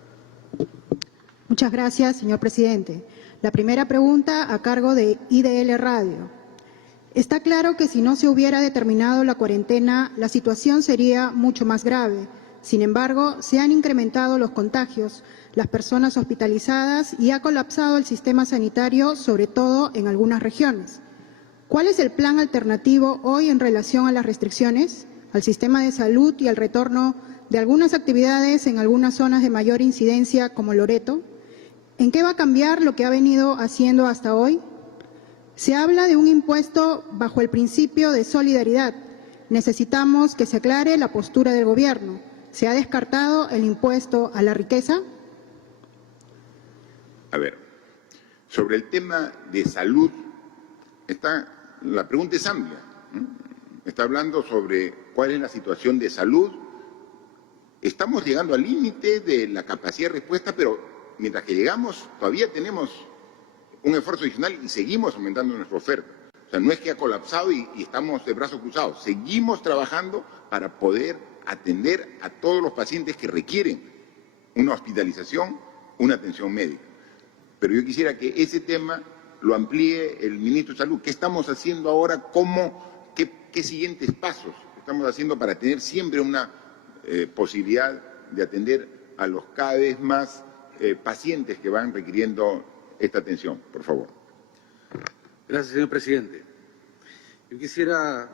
Muchas gracias, señor presidente. La primera pregunta a cargo de IDL Radio. Está claro que si no se hubiera determinado la cuarentena, la situación sería mucho más grave. Sin embargo, se han incrementado los contagios, las personas hospitalizadas y ha colapsado el sistema sanitario, sobre todo en algunas regiones. ¿Cuál es el plan alternativo hoy en relación a las restricciones, al sistema de salud y al retorno de algunas actividades en algunas zonas de mayor incidencia como Loreto? ¿En qué va a cambiar lo que ha venido haciendo hasta hoy? Se habla de un impuesto bajo el principio de solidaridad. Necesitamos que se aclare la postura del Gobierno. ¿Se ha descartado el impuesto a la riqueza? A ver, sobre el tema de salud, la pregunta es amplia. Está hablando sobre cuál es la situación de salud. Estamos llegando al límite de la capacidad de respuesta, pero mientras que llegamos, todavía tenemos un esfuerzo adicional y seguimos aumentando nuestra oferta. O sea, no es que ha colapsado y estamos de brazos cruzados. Seguimos trabajando para poder atender a todos los pacientes que requieren una hospitalización, una atención médica. Pero yo quisiera que ese tema lo amplíe el ministro de Salud. ¿Qué estamos haciendo ahora? ¿Qué siguientes pasos estamos haciendo para tener siempre una posibilidad de atender a los cada vez más pacientes que van requiriendo esta atención? Por favor. Gracias, señor presidente. Yo quisiera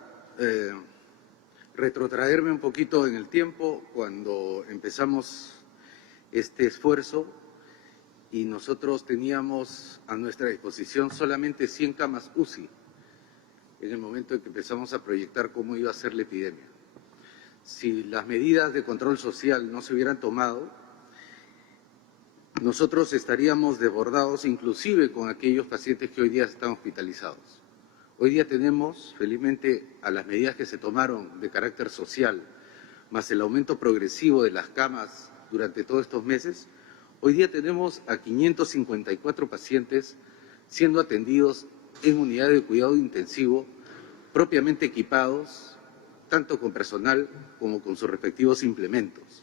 retrotraerme un poquito en el tiempo cuando empezamos este esfuerzo y nosotros teníamos a nuestra disposición solamente 100 camas UCI en el momento en que empezamos a proyectar cómo iba a ser la epidemia. Si las medidas de control social no se hubieran tomado, nosotros estaríamos desbordados inclusive con aquellos pacientes que hoy día están hospitalizados. Hoy día tenemos, felizmente, a las medidas que se tomaron de carácter social, más el aumento progresivo de las camas durante todos estos meses, hoy día tenemos a 554 pacientes siendo atendidos en unidades de cuidado intensivo, propiamente equipados, tanto con personal como con sus respectivos implementos.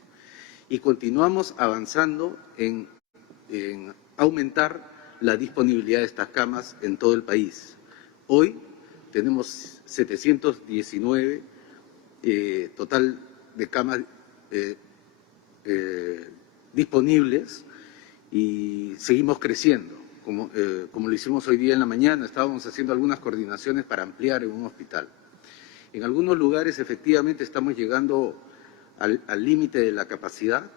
Y continuamos avanzando en aumentar la disponibilidad de estas camas en todo el país. Hoy tenemos 719 total de camas disponibles y seguimos creciendo. Como lo hicimos hoy día en la mañana, estábamos haciendo algunas coordinaciones para ampliar en un hospital. En algunos lugares efectivamente estamos llegando al límite de la capacidad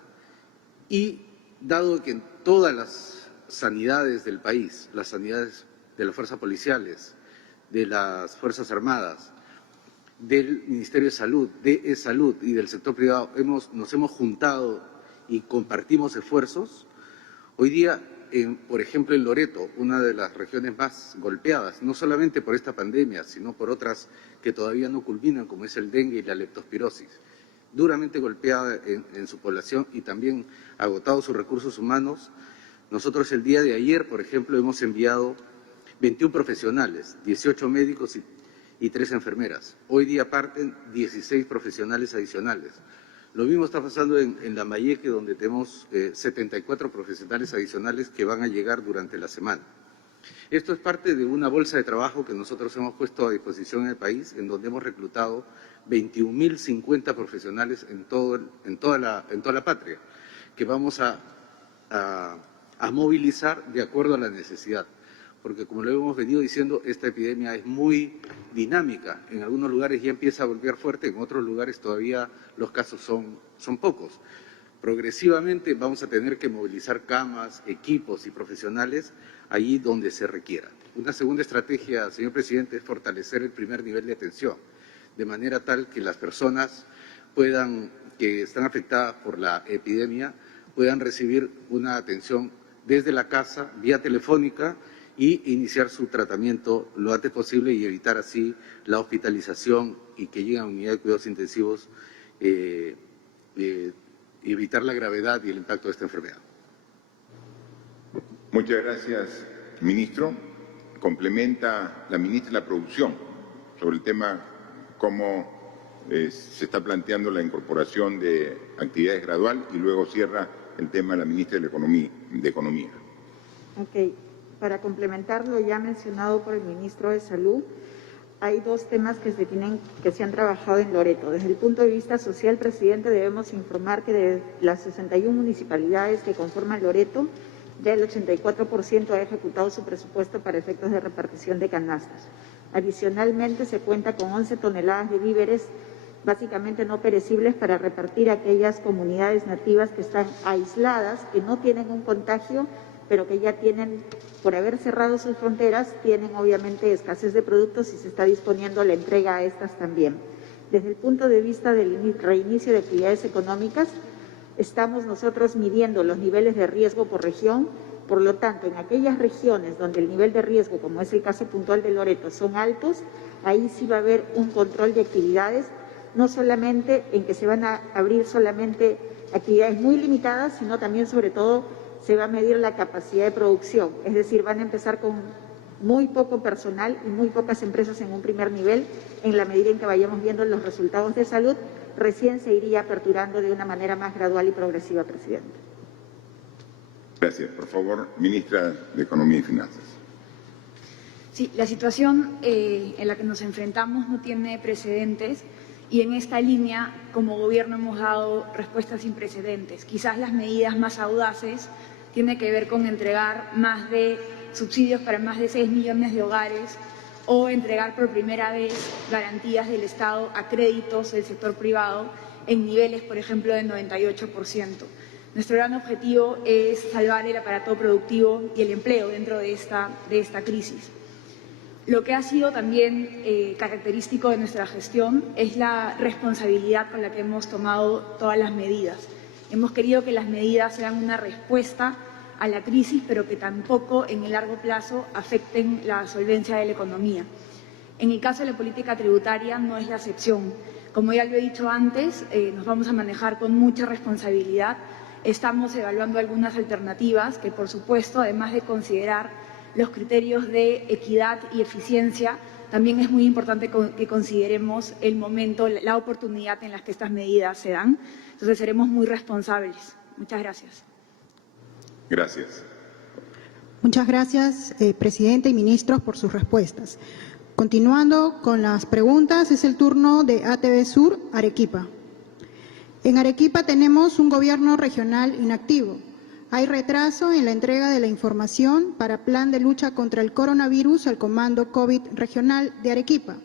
y dado que en todas las sanidades del país, las sanidades de las fuerzas policiales, de las Fuerzas Armadas, del Ministerio de Salud, de E-Salud y del sector privado, nos hemos juntado y compartimos esfuerzos, hoy día, por ejemplo, en Loreto, una de las regiones más golpeadas, no solamente por esta pandemia, sino por otras que todavía no culminan, como es el dengue y la leptospirosis, duramente golpeada en su población y también agotado sus recursos humanos. Nosotros el día de ayer, por ejemplo, hemos enviado 21 profesionales, 18 médicos y 3 enfermeras. Hoy día parten 16 profesionales adicionales. Lo mismo está pasando en Lambayeque, donde tenemos 74 profesionales adicionales que van a llegar durante la semana. Esto es parte de una bolsa de trabajo que nosotros hemos puesto a disposición en el país, en donde hemos reclutado 21.050 profesionales en toda la patria, que vamos a movilizar de acuerdo a la necesidad. Porque como lo hemos venido diciendo, esta epidemia es muy dinámica. En algunos lugares ya empieza a golpear fuerte, en otros lugares todavía los casos son pocos. Progresivamente vamos a tener que movilizar camas, equipos y profesionales allí donde se requiera. Una segunda estrategia, señor presidente, es fortalecer el primer nivel de atención, de manera tal que las personas que están afectadas por la epidemia puedan recibir una atención desde la casa, vía telefónica, y iniciar su tratamiento lo antes posible y evitar así la hospitalización y que lleguen a unidades de cuidados intensivos y evitar la gravedad y el impacto de esta enfermedad. Muchas gracias, ministro. Complementa la ministra de la Producción sobre el tema cómo se está planteando la incorporación de actividades gradual y luego cierra el tema la ministra de Economía. Ok. Para complementar lo ya mencionado por el ministro de Salud, hay dos temas que se han trabajado en Loreto. Desde el punto de vista social, presidente, debemos informar que de las 61 municipalidades que conforman Loreto, ya el 84% ha ejecutado su presupuesto para efectos de repartición de canastas. Adicionalmente, se cuenta con 11 toneladas de víveres básicamente no perecibles para repartir a aquellas comunidades nativas que están aisladas, que no tienen un contagio, pero que ya tienen, por haber cerrado sus fronteras, tienen obviamente escasez de productos y se está disponiendo la entrega a estas también. Desde el punto de vista del reinicio de actividades económicas, estamos nosotros midiendo los niveles de riesgo por región. Por lo tanto, en aquellas regiones donde el nivel de riesgo, como es el caso puntual de Loreto, son altos, ahí sí va a haber un control de actividades, no solamente en que se van a abrir solamente actividades muy limitadas, sino también, sobre todo, se va a medir la capacidad de producción. Es decir, van a empezar con muy poco personal y muy pocas empresas en un primer nivel. En la medida en que vayamos viendo los resultados de salud, recién se iría aperturando de una manera más gradual y progresiva, presidente. Gracias. Por favor, ministra de Economía y Finanzas. Sí, la situación en la que nos enfrentamos no tiene precedentes y en esta línea, como gobierno, hemos dado respuestas sin precedentes. Quizás las medidas más audaces tienen que ver con entregar más de subsidios para más de 6 millones de hogares o entregar por primera vez garantías del Estado a créditos del sector privado en niveles, por ejemplo, del 98%. Nuestro gran objetivo es salvar el aparato productivo y el empleo dentro de esta crisis. Lo que ha sido también característico de nuestra gestión es la responsabilidad con la que hemos tomado todas las medidas. Hemos querido que las medidas sean una respuesta a la crisis, pero que tampoco en el largo plazo afecten la solvencia de la economía. En el caso de la política tributaria no es la excepción. Como ya lo he dicho antes, nos vamos a manejar con mucha responsabilidad. Estamos evaluando algunas alternativas que, por supuesto, además de considerar los criterios de equidad y eficiencia, también es muy importante que consideremos el momento, la oportunidad en la que estas medidas se dan. Entonces, seremos muy responsables. Muchas gracias. Gracias. Muchas gracias, presidente y ministros, por sus respuestas. Continuando con las preguntas, es el turno de ATV Sur, Arequipa. En Arequipa tenemos un gobierno regional inactivo. Hay retraso en la entrega de la información para plan de lucha contra el coronavirus al Comando COVID Regional de Arequipa.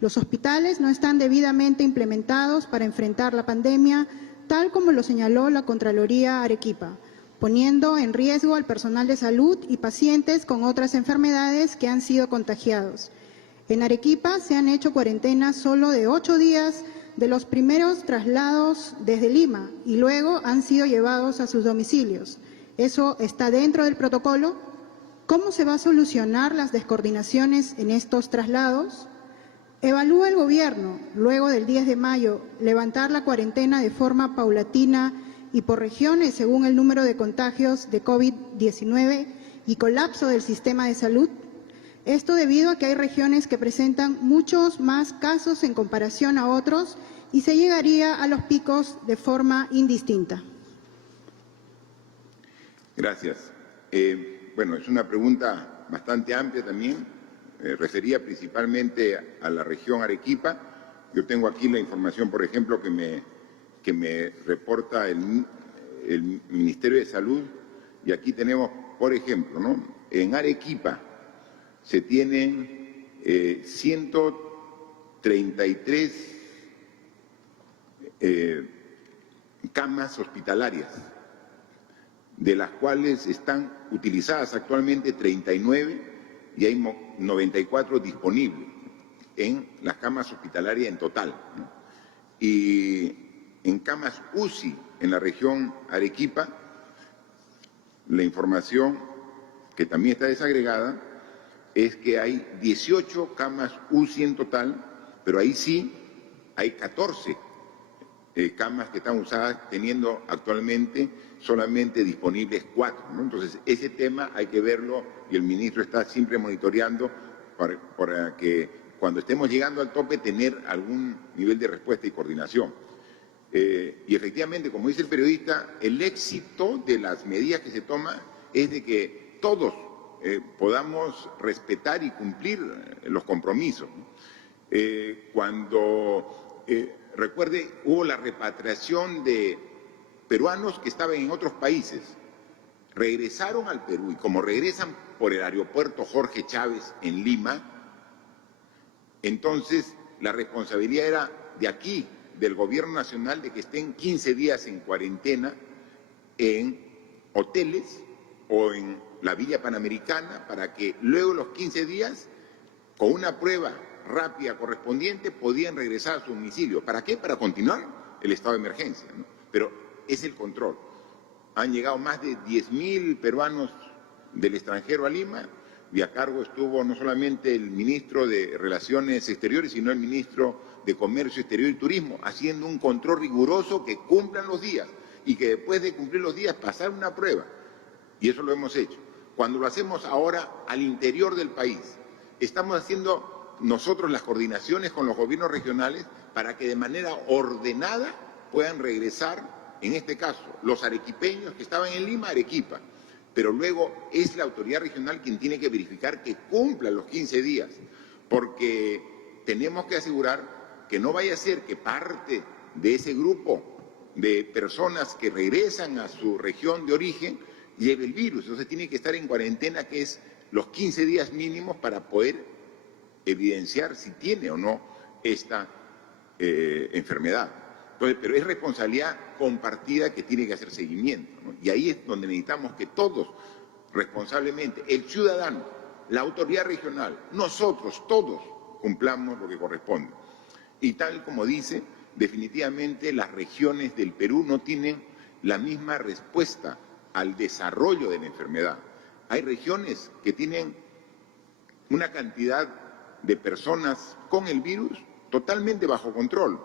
Los hospitales no están debidamente implementados para enfrentar la pandemia, tal como lo señaló la Contraloría Arequipa, poniendo en riesgo al personal de salud y pacientes con otras enfermedades que han sido contagiados. En Arequipa se han hecho cuarentenas solo de 8 días de los primeros traslados desde Lima y luego han sido llevados a sus domicilios. ¿Eso está dentro del protocolo? ¿Cómo se va a solucionar las descoordinaciones en estos traslados? ¿Evalúa el gobierno, luego del 10 de mayo, levantar la cuarentena de forma paulatina y por regiones según el número de contagios de COVID-19 y colapso del sistema de salud? Esto debido a que hay regiones que presentan muchos más casos en comparación a otros y se llegaría a los picos de forma indistinta. Gracias. Bueno, es una pregunta bastante amplia también, refería principalmente a la región Arequipa. Yo tengo aquí la información, por ejemplo, que me reporta el Ministerio de Salud, y aquí tenemos, por ejemplo, ¿no? En Arequipa se tienen 133 camas hospitalarias, de las cuales están utilizadas actualmente 39 y hay 94 disponibles en las camas hospitalarias en total, ¿no? Y en camas UCI en la región Arequipa, la información que también está desagregada es que hay 18 camas UCI en total, pero ahí sí hay 14 camas que están usadas, teniendo actualmente solamente disponibles 4, ¿no? Entonces, ese tema hay que verlo y el ministro está siempre monitoreando para que cuando estemos llegando al tope, tener algún nivel de respuesta y coordinación. Y efectivamente, como dice el periodista, el éxito de las medidas que se toman es de que todos podamos respetar y cumplir los compromisos. Recuerde, hubo la repatriación de peruanos que estaban en otros países, regresaron al Perú y como regresan por el aeropuerto Jorge Chávez en Lima, entonces la responsabilidad era de aquí, del gobierno nacional, de que estén 15 días en cuarentena en hoteles o en la Villa Panamericana para que luego de los 15 días, con una prueba rápida correspondiente, podían regresar a su domicilio. ¿Para qué? Para continuar el estado de emergencia, ¿no? Pero es el control. Han llegado más de 10.000 peruanos del extranjero a Lima y a cargo estuvo no solamente el ministro de Relaciones Exteriores, sino el ministro de Comercio Exterior y Turismo, haciendo un control riguroso que cumplan los días y que después de cumplir los días pasar una prueba. Y eso lo hemos hecho. Cuando lo hacemos ahora al interior del país, estamos haciendo nosotros las coordinaciones con los gobiernos regionales para que de manera ordenada puedan regresar, en este caso, los arequipeños que estaban en Lima, Arequipa. Pero luego es la autoridad regional quien tiene que verificar que cumplan los 15 días, porque tenemos que asegurar que no vaya a ser que parte de ese grupo de personas que regresan a su región de origen lleve el virus. Entonces tiene que estar en cuarentena, que es los 15 días mínimos para poder evidenciar si tiene o no esta enfermedad. Entonces, pero es responsabilidad compartida que tiene que hacer seguimiento, ¿no? Y ahí es donde necesitamos que todos, responsablemente, el ciudadano, la autoridad regional, nosotros, todos, cumplamos lo que corresponde. Y tal como dice, definitivamente las regiones del Perú no tienen la misma respuesta al desarrollo de la enfermedad. Hay regiones que tienen una cantidad de personas con el virus totalmente bajo control,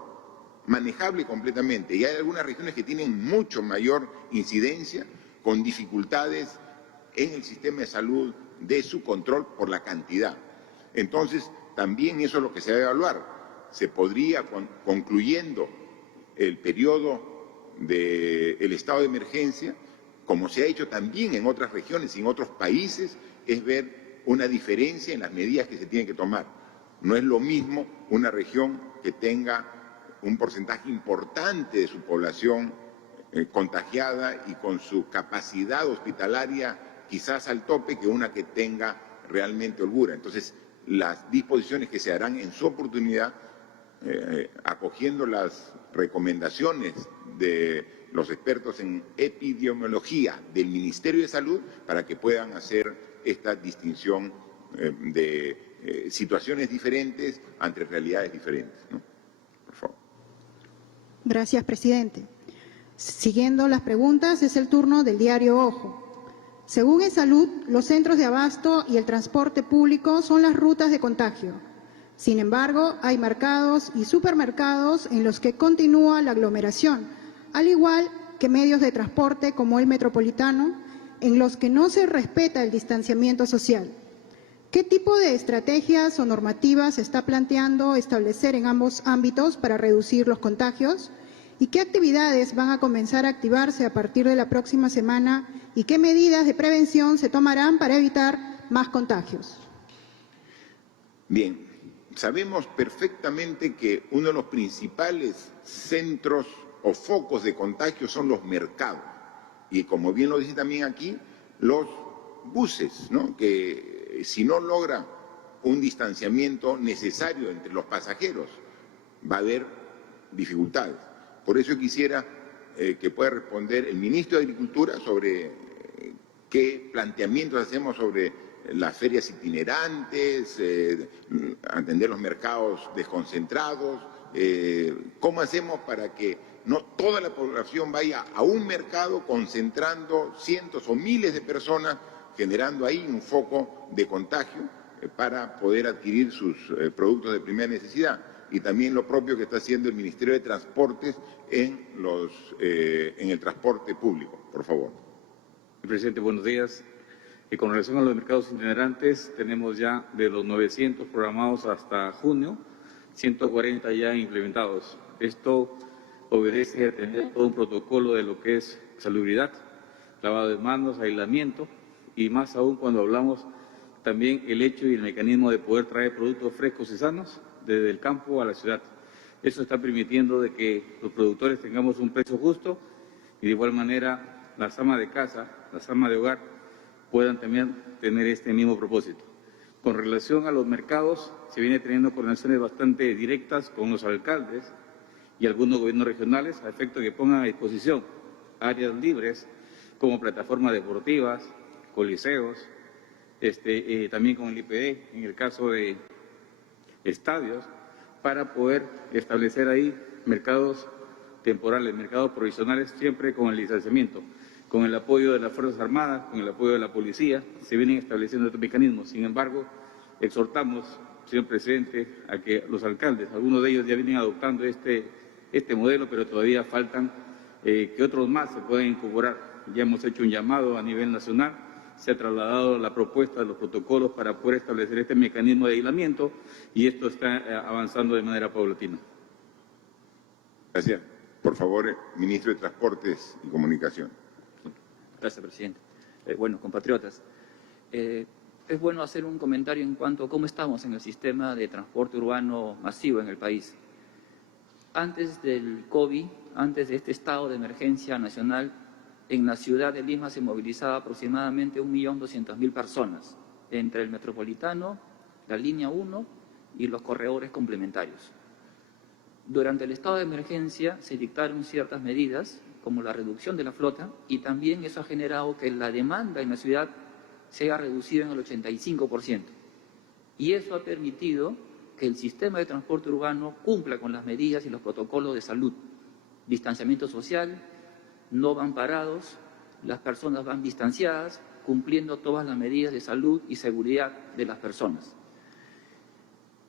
manejable completamente, y hay algunas regiones que tienen mucho mayor incidencia, con dificultades en el sistema de salud de su control por la cantidad. Entonces, también eso es lo que se debe evaluar. Se podría, concluyendo el periodo del estado de emergencia, como se ha hecho también en otras regiones y en otros países, es ver una diferencia en las medidas que se tienen que tomar. No es lo mismo una región que tenga un porcentaje importante de su población contagiada y con su capacidad hospitalaria quizás al tope, que una que tenga realmente holgura. Entonces, las disposiciones que se harán en su oportunidad, acogiendo las recomendaciones de los expertos en epidemiología del Ministerio de Salud, para que puedan hacer esta distinción de situaciones diferentes ante realidades diferentes, ¿no? Por favor. Gracias, presidente. Siguiendo las preguntas, es el turno del diario Ojo. Según Salud, los centros de abasto y el transporte público son las rutas de contagio. Sin embargo, hay mercados y supermercados en los que continúa la aglomeración, al igual que medios de transporte como el metropolitano, en los que no se respeta el distanciamiento social. ¿Qué tipo de estrategias o normativas se está planteando establecer en ambos ámbitos para reducir los contagios? ¿Y qué actividades van a comenzar a activarse a partir de la próxima semana? ¿Y qué medidas de prevención se tomarán para evitar más contagios? Bien, sabemos perfectamente que uno de los principales centros o focos de contagio son los mercados. Y como bien lo dice también aquí, los buses, ¿no? Que si no logra un distanciamiento necesario entre los pasajeros, va a haber dificultades. Por eso quisiera que pueda responder el ministro de Agricultura sobre qué planteamientos hacemos sobre las ferias itinerantes, atender los mercados desconcentrados, cómo hacemos para que no toda la población vaya a un mercado concentrando cientos o miles de personas, generando ahí un foco de contagio para poder adquirir sus productos de primera necesidad. Y también lo propio que está haciendo el Ministerio de Transportes en el transporte público. Por favor. Presidente, buenos días. Y con relación a los mercados itinerantes, tenemos ya de los 900 programados hasta junio, 140 ya implementados. Esto obedece a tener todo un protocolo de lo que es salubridad, lavado de manos, aislamiento, y más aún cuando hablamos también el hecho y el mecanismo de poder traer productos frescos y sanos desde el campo a la ciudad. Eso está permitiendo de que los productores tengamos un precio justo y de igual manera las amas de casa, las amas de hogar puedan también tener este mismo propósito. Con relación a los mercados, se viene teniendo coordinaciones bastante directas con los alcaldes y algunos gobiernos regionales a efecto de que pongan a disposición áreas libres como plataformas deportivas, coliseos, también con el IPD, en el caso de estadios, para poder establecer ahí mercados temporales, mercados provisionales, siempre con el distanciamiento. Con el apoyo de las Fuerzas Armadas, con el apoyo de la Policía, se vienen estableciendo estos mecanismos. Sin embargo, exhortamos, señor presidente, a que los alcaldes, algunos de ellos ya vienen adoptando este modelo, pero todavía faltan que otros más se puedan incorporar. Ya hemos hecho un llamado a nivel nacional, se ha trasladado la propuesta de los protocolos para poder establecer este mecanismo de aislamiento y esto está avanzando de manera paulatina. Gracias. Por favor, ministro de Transportes y Comunicación. Gracias, presidente. Bueno, compatriotas, es bueno hacer un comentario en cuanto a cómo estamos en el sistema de transporte urbano masivo en el país. Antes del COVID, antes de este estado de emergencia nacional, en la ciudad de Lima se movilizaba aproximadamente 1.200.000 personas, entre el metropolitano, la línea 1 y los corredores complementarios. Durante el estado de emergencia se dictaron ciertas medidas, como la reducción de la flota, y también eso ha generado que la demanda en la ciudad se haya reducido en el 85%. Y eso ha permitido que el sistema de transporte urbano cumpla con las medidas y los protocolos de salud. Distanciamiento social, no van parados, las personas van distanciadas, cumpliendo todas las medidas de salud y seguridad de las personas.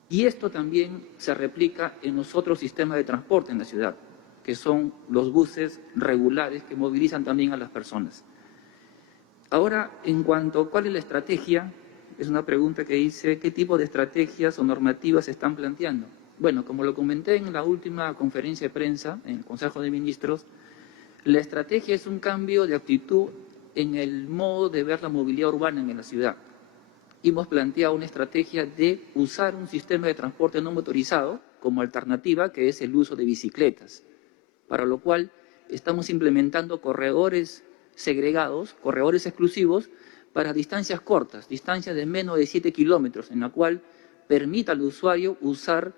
Y esto también se replica en los otros sistemas de transporte en la ciudad, que son los buses regulares que movilizan también a las personas. Ahora, en cuanto a cuál es la estrategia, es una pregunta que dice, ¿qué tipo de estrategias o normativas se están planteando? Bueno, como lo comenté en la última conferencia de prensa, en el Consejo de Ministros, la estrategia es un cambio de actitud en el modo de ver la movilidad urbana en la ciudad. Hemos planteado una estrategia de usar un sistema de transporte no motorizado como alternativa, que es el uso de bicicletas, para lo cual estamos implementando corredores segregados, corredores exclusivos, para distancias cortas, distancias de menos de 7 kilómetros, en la cual permita al usuario usar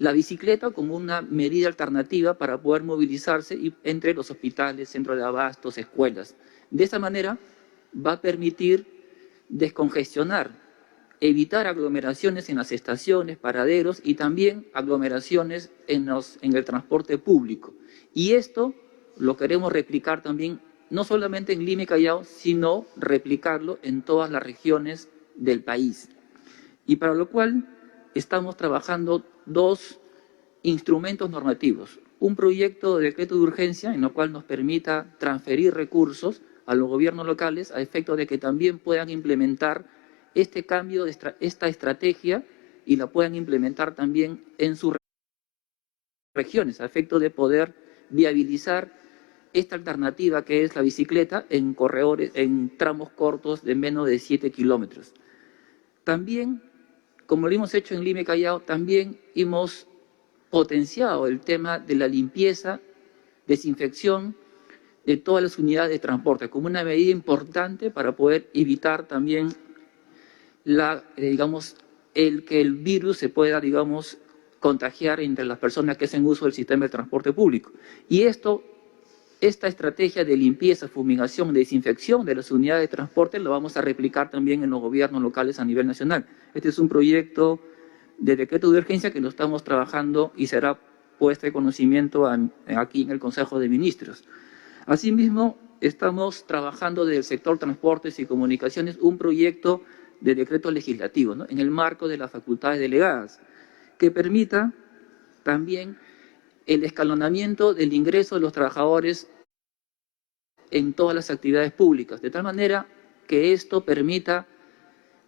la bicicleta como una medida alternativa para poder movilizarse entre los hospitales, centros de abastos, escuelas. De esa manera va a permitir descongestionar, evitar aglomeraciones en las estaciones, paraderos y también aglomeraciones en el transporte público. Y esto lo queremos replicar también, no solamente en Lima y Callao, sino replicarlo en todas las regiones del país. Y para lo cual estamos trabajando dos instrumentos normativos. Un proyecto de decreto de urgencia en el cual nos permita transferir recursos a los gobiernos locales a efecto de que también puedan implementar este cambio, esta estrategia y la puedan implementar también en sus regiones a efecto de poder viabilizar esta alternativa que es la bicicleta en corredores, en tramos cortos de menos de 7 kilómetros. También, como lo hemos hecho en Lima y Callao, también hemos potenciado el tema de la limpieza, desinfección de todas las unidades de transporte, como una medida importante para poder evitar también que el virus se pueda, contagiar entre las personas que hacen uso del sistema de transporte público. Y esta estrategia de limpieza, fumigación, desinfección de las unidades de transporte lo vamos a replicar también en los gobiernos locales a nivel nacional. Este es un proyecto de decreto de urgencia que lo estamos trabajando y será puesto de conocimiento aquí en el Consejo de Ministros. Asimismo, estamos trabajando desde el sector transportes y comunicaciones un proyecto de decreto legislativo, ¿no?, en el marco de las facultades delegadas, que permita también el escalonamiento del ingreso de los trabajadores en todas las actividades públicas, de tal manera que esto permita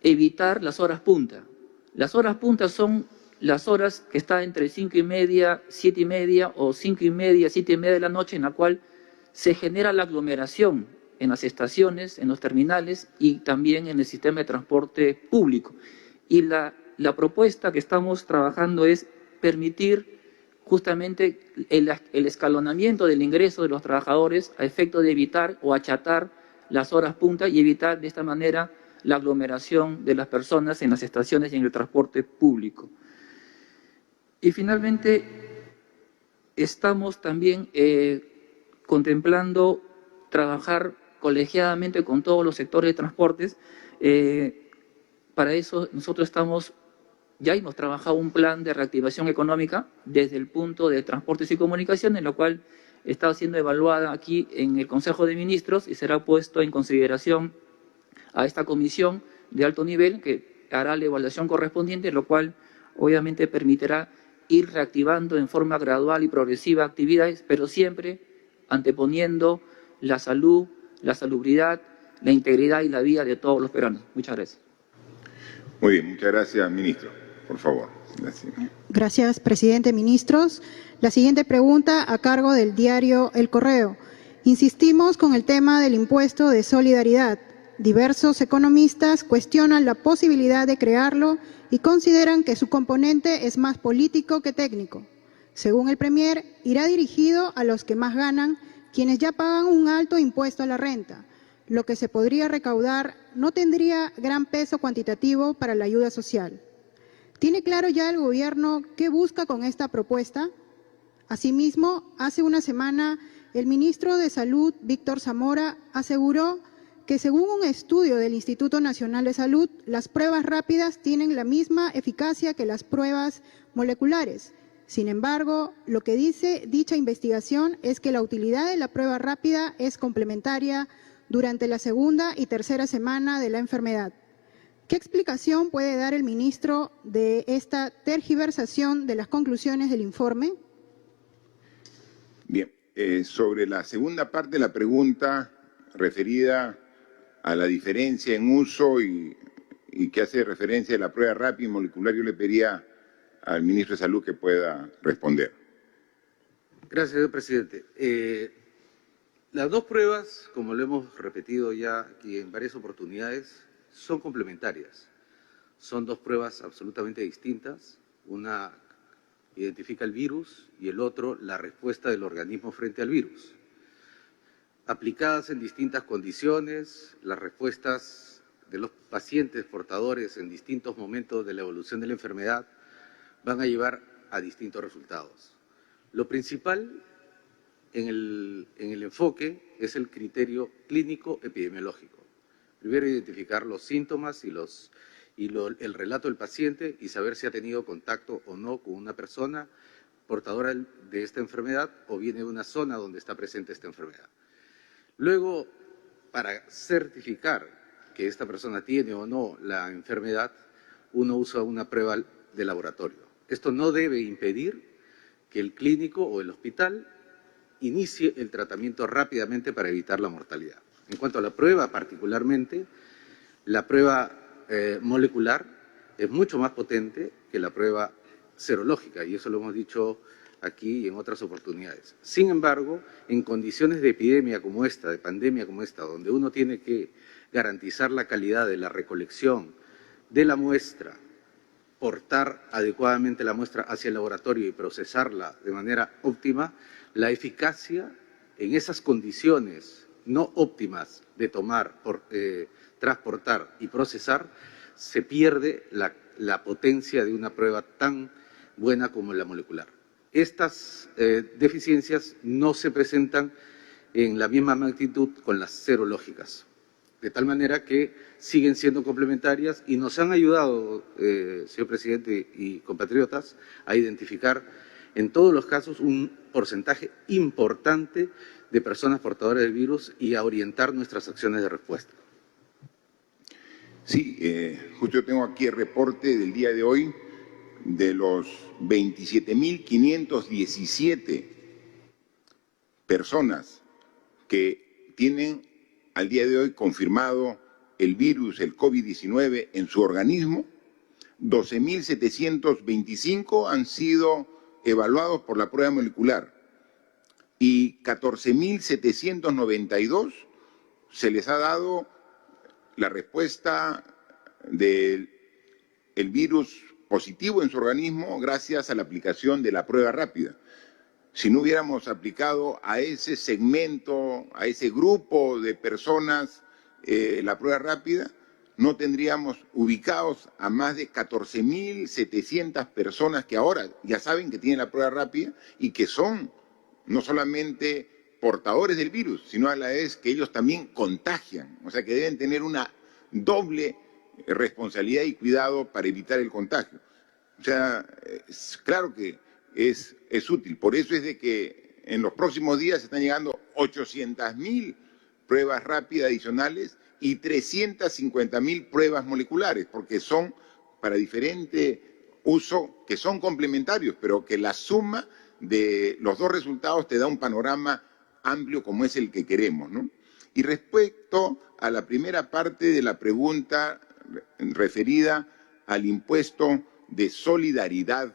evitar las horas punta. Las horas punta son las horas que están entre 5:30, 7:30 o 5:30, 7:30 de la noche, en la cual se genera la aglomeración en las estaciones, en los terminales y también en el sistema de transporte público. Y la propuesta que estamos trabajando es permitir justamente el escalonamiento del ingreso de los trabajadores a efecto de evitar o achatar las horas punta y evitar de esta manera la aglomeración de las personas en las estaciones y en el transporte público. Y finalmente, estamos también contemplando trabajar colegiadamente con todos los sectores de transportes. Para eso nosotros ya hemos trabajado un plan de reactivación económica desde el punto de transportes y comunicaciones, en lo cual está siendo evaluada aquí en el Consejo de Ministros y será puesto en consideración a esta comisión de alto nivel que hará la evaluación correspondiente, lo cual obviamente permitirá ir reactivando en forma gradual y progresiva actividades, pero siempre anteponiendo la salud, la salubridad, la integridad y la vida de todos los peruanos. Muchas gracias. Muy bien, muchas gracias, ministro. Por favor. Gracias. Gracias, presidente. Ministros, la siguiente pregunta a cargo del diario El Correo. Insistimos con el tema del impuesto de solidaridad. Diversos economistas cuestionan la posibilidad de crearlo y consideran que su componente es más político que técnico. Según el Premier, irá dirigido a los que más ganan, quienes ya pagan un alto impuesto a la renta. Lo que se podría recaudar no tendría gran peso cuantitativo para la ayuda social. ¿Tiene claro ya el Gobierno qué busca con esta propuesta? Asimismo, hace una semana, el ministro de Salud, Víctor Zamora, aseguró que según un estudio del Instituto Nacional de Salud, las pruebas rápidas tienen la misma eficacia que las pruebas moleculares. Sin embargo, lo que dice dicha investigación es que la utilidad de la prueba rápida es complementaria durante la segunda y tercera semana de la enfermedad. ¿Qué explicación puede dar el ministro de esta tergiversación de las conclusiones del informe? Bien, sobre la segunda parte de la pregunta referida a la diferencia en uso y que hace referencia a la prueba rápida y molecular, yo le pediría al ministro de Salud que pueda responder. Gracias, señor presidente. Las dos pruebas, como lo hemos repetido ya aquí en varias oportunidades, son complementarias. Son dos pruebas absolutamente distintas. Una identifica el virus y el otro la respuesta del organismo frente al virus. Aplicadas en distintas condiciones, las respuestas de los pacientes portadores en distintos momentos de la evolución de la enfermedad van a llevar a distintos resultados. Lo principal en el enfoque es el criterio clínico epidemiológico. Primero, identificar los síntomas el relato del paciente y saber si ha tenido contacto o no con una persona portadora de esta enfermedad o viene de una zona donde está presente esta enfermedad. Luego, para certificar que esta persona tiene o no la enfermedad, uno usa una prueba de laboratorio. Esto no debe impedir que el clínico o el hospital inicie el tratamiento rápidamente para evitar la mortalidad. En cuanto a la prueba particularmente, la prueba molecular es mucho más potente que la prueba serológica, y eso lo hemos dicho aquí y en otras oportunidades. Sin embargo, en condiciones de epidemia como esta, de pandemia como esta, donde uno tiene que garantizar la calidad de la recolección de la muestra, portar adecuadamente la muestra hacia el laboratorio y procesarla de manera óptima, la eficacia en esas condiciones no óptimas de tomar, transportar y procesar, se pierde la potencia de una prueba tan buena como la molecular. Estas deficiencias no se presentan en la misma magnitud con las serológicas, de tal manera que siguen siendo complementarias y nos han ayudado, señor presidente y compatriotas, a identificar en todos los casos un porcentaje importante de personas portadoras del virus y a orientar nuestras acciones de respuesta. Sí, justo yo tengo aquí el reporte del día de hoy de los 27.517 personas que tienen al día de hoy confirmado el virus, el COVID-19, en su organismo, 12.725 han sido evaluados por la prueba molecular y 14.792 se les ha dado la respuesta del virus positivo en su organismo gracias a la aplicación de la prueba rápida. Si no hubiéramos aplicado a ese segmento, a ese grupo de personas la prueba rápida, no tendríamos ubicados a más de 14.700 personas que ahora ya saben que tienen la prueba rápida y que son no solamente portadores del virus, sino a la vez que ellos también contagian, o sea que deben tener una doble responsabilidad y cuidado para evitar el contagio. O sea, claro que es útil, por eso es de que en los próximos días están llegando 800.000 pruebas rápidas adicionales y 350.000 pruebas moleculares, porque son para diferente uso, que son complementarios, pero que la suma de los dos resultados te da un panorama amplio como es el que queremos, ¿no? Y respecto a la primera parte de la pregunta referida al impuesto de solidaridad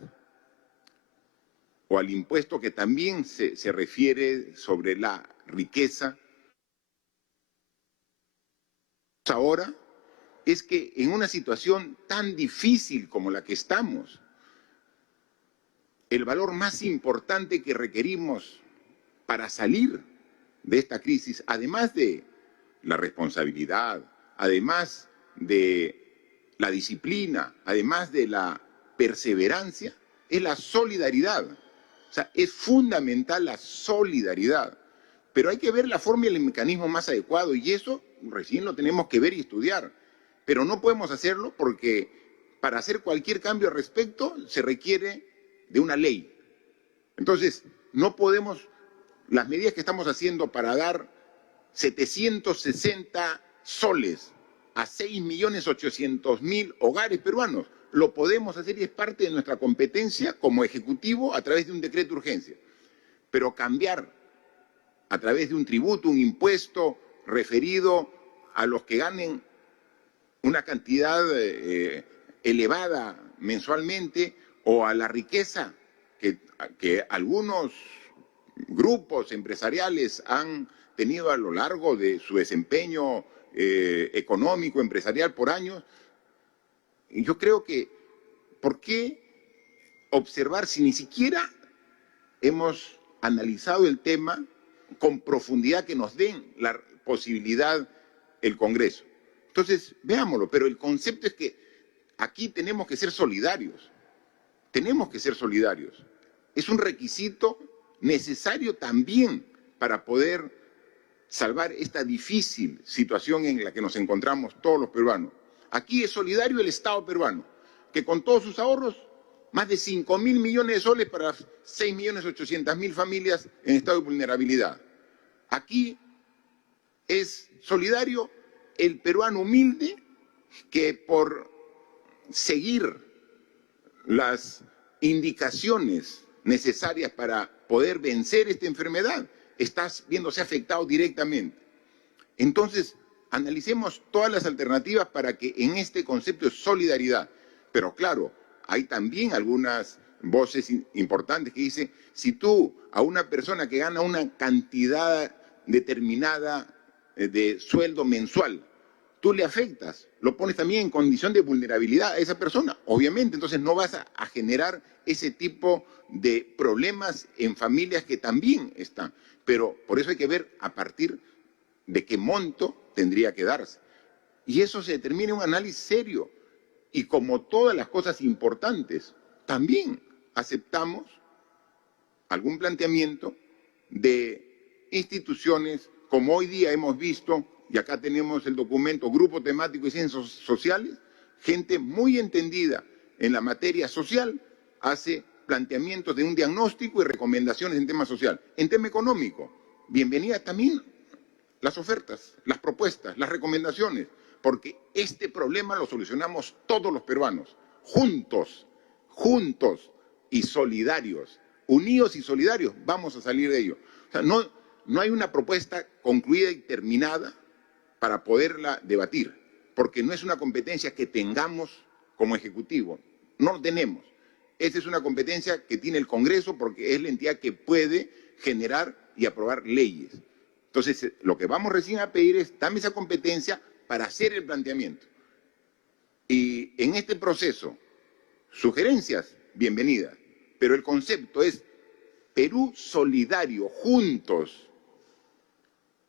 o al impuesto que también se refiere sobre la riqueza, ahora es que en una situación tan difícil como la que estamos, el valor más importante que requerimos para salir de esta crisis, además de la responsabilidad, además de la disciplina, además de la perseverancia, es la solidaridad. O sea, es fundamental la solidaridad. Pero hay que ver la forma y el mecanismo más adecuado, y eso recién lo tenemos que ver y estudiar. Pero no podemos hacerlo porque para hacer cualquier cambio al respecto se requiere de una ley. Entonces, no podemos, las medidas que estamos haciendo para dar 760 soles a 6.800.000 hogares peruanos, lo podemos hacer y es parte de nuestra competencia como Ejecutivo a través de un decreto de urgencia. Pero cambiar a través de un tributo, un impuesto referido a los que ganen una cantidad elevada mensualmente o a la riqueza que algunos grupos empresariales han tenido a lo largo de su desempeño económico, empresarial por años. Y yo creo que, ¿por qué observar si ni siquiera hemos analizado el tema con profundidad que nos den la posibilidad el Congreso? Entonces, veámoslo, pero el concepto es que aquí tenemos que ser solidarios. Tenemos que ser solidarios. Es un requisito necesario también para poder salvar esta difícil situación en la que nos encontramos todos los peruanos. Aquí es solidario el Estado peruano, que con todos sus ahorros, más de 5.000 millones de soles para 6.800.000 familias en estado de vulnerabilidad. Aquí es solidario el peruano humilde que por seguir las indicaciones necesarias para poder vencer esta enfermedad está viéndose afectado directamente. Entonces, analicemos todas las alternativas para que en este concepto de solidaridad, pero claro, hay también algunas voces importantes que dicen, si tú a una persona que gana una cantidad determinada de sueldo mensual, tú le afectas, lo pones también en condición de vulnerabilidad a esa persona, obviamente, entonces no vas a generar ese tipo de problemas en familias que también están. Pero por eso hay que ver a partir de qué monto tendría que darse. Y eso se determina en un análisis serio. Y como todas las cosas importantes, también aceptamos algún planteamiento de instituciones, como hoy día hemos visto, y acá tenemos el documento Grupo Temático de Ciencias Sociales, gente muy entendida en la materia social, hace planteamientos de un diagnóstico y recomendaciones en tema social. En tema económico, bienvenida también las ofertas, las propuestas, las recomendaciones, porque este problema lo solucionamos todos los peruanos, juntos y solidarios, unidos y solidarios, vamos a salir de ello. O sea, no hay una propuesta concluida y terminada para poderla debatir. porque no es una competencia que tengamos como Ejecutivo, no lo tenemos. Esa es una competencia que tiene el Congreso porque es la entidad que puede generar y aprobar leyes. Entonces, lo que vamos recién a pedir es, dame esa competencia para hacer el planteamiento. Y en este proceso, sugerencias, bienvenidas, pero el concepto es Perú solidario, juntos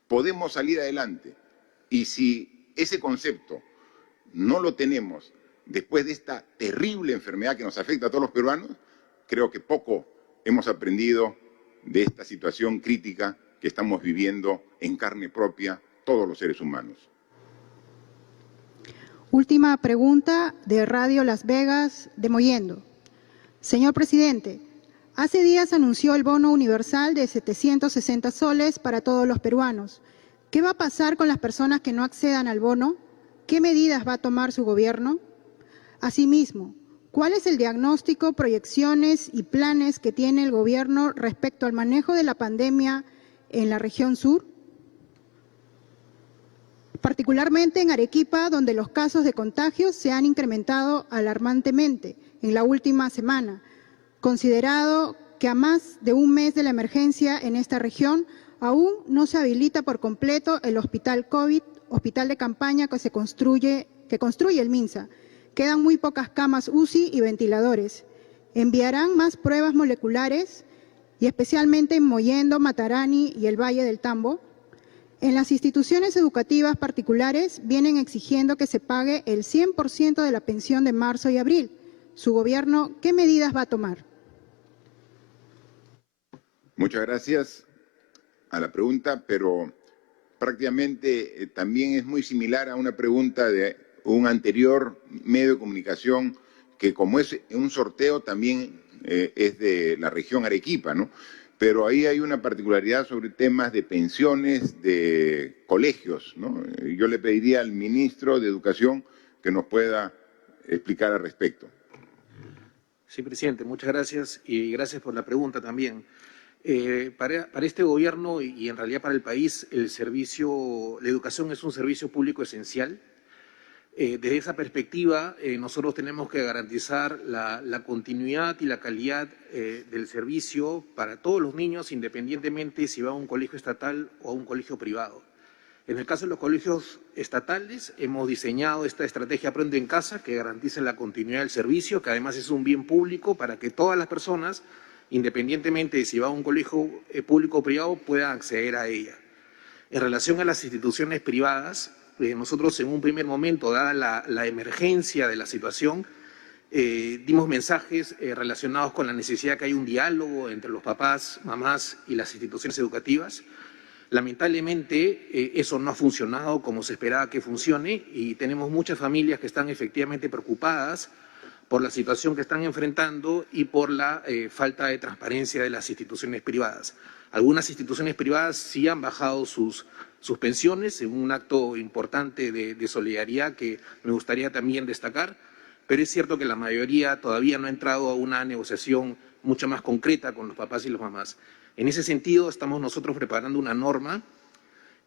podemos salir adelante. Y si ese concepto no lo tenemos después de esta terrible enfermedad que nos afecta a todos los peruanos, creo que poco hemos aprendido de esta situación crítica que estamos viviendo en carne propia todos los seres humanos. Última pregunta de Radio Las Vegas, de Mollendo. Señor presidente, hace días anunció el bono universal de 760 soles para todos los peruanos. ¿Qué va a pasar con las personas que no accedan al bono? ¿Qué medidas va a tomar su gobierno? Asimismo, ¿cuál es el diagnóstico, proyecciones y planes que tiene el gobierno respecto al manejo de la pandemia en la región sur? Particularmente en Arequipa, donde los casos de contagios se han incrementado alarmantemente en la última semana, considerado que a más de un mes de la emergencia en esta región, aún no se habilita por completo el hospital COVID, hospital de campaña que construye el MINSA. Quedan muy pocas camas UCI y ventiladores. ¿Enviarán más pruebas moleculares, y especialmente en Mollendo, Matarani y el Valle del Tambo? En las instituciones educativas particulares vienen exigiendo que se pague el 100% de la pensión de marzo y abril. ¿Su gobierno qué medidas va a tomar? Muchas gracias a la pregunta, pero prácticamente también es muy similar a una pregunta de un anterior medio de comunicación que, como es un sorteo, también es de la región Arequipa, ¿no? Pero ahí hay una particularidad sobre temas de pensiones, de colegios, ¿no? Yo le pediría al ministro de Educación que nos pueda explicar al respecto. Sí, presidente, muchas gracias y gracias por la pregunta también. Para este gobierno y en realidad para el país, la educación es un servicio público esencial. Desde esa perspectiva, nosotros tenemos que garantizar la continuidad y la calidad del servicio para todos los niños, independientemente si va a un colegio estatal o a un colegio privado. En el caso de los colegios estatales, hemos diseñado esta estrategia Aprende en Casa que garantiza la continuidad del servicio, que además es un bien público para que todas las personas, independientemente de si va a un colegio público o privado, puedan acceder a ella. En relación a las instituciones privadas, nosotros en un primer momento, dada la emergencia de la situación, dimos mensajes relacionados con la necesidad que haya un diálogo entre los papás, mamás y las instituciones educativas. Lamentablemente eso no ha funcionado como se esperaba que funcione y tenemos muchas familias que están efectivamente preocupadas por la situación que están enfrentando y por la falta de transparencia de las instituciones privadas. Algunas instituciones privadas sí han bajado sus pensiones en un acto importante de solidaridad que me gustaría también destacar, pero es cierto que la mayoría todavía no ha entrado a una negociación mucho más concreta con los papás y las mamás. En ese sentido, estamos nosotros preparando una norma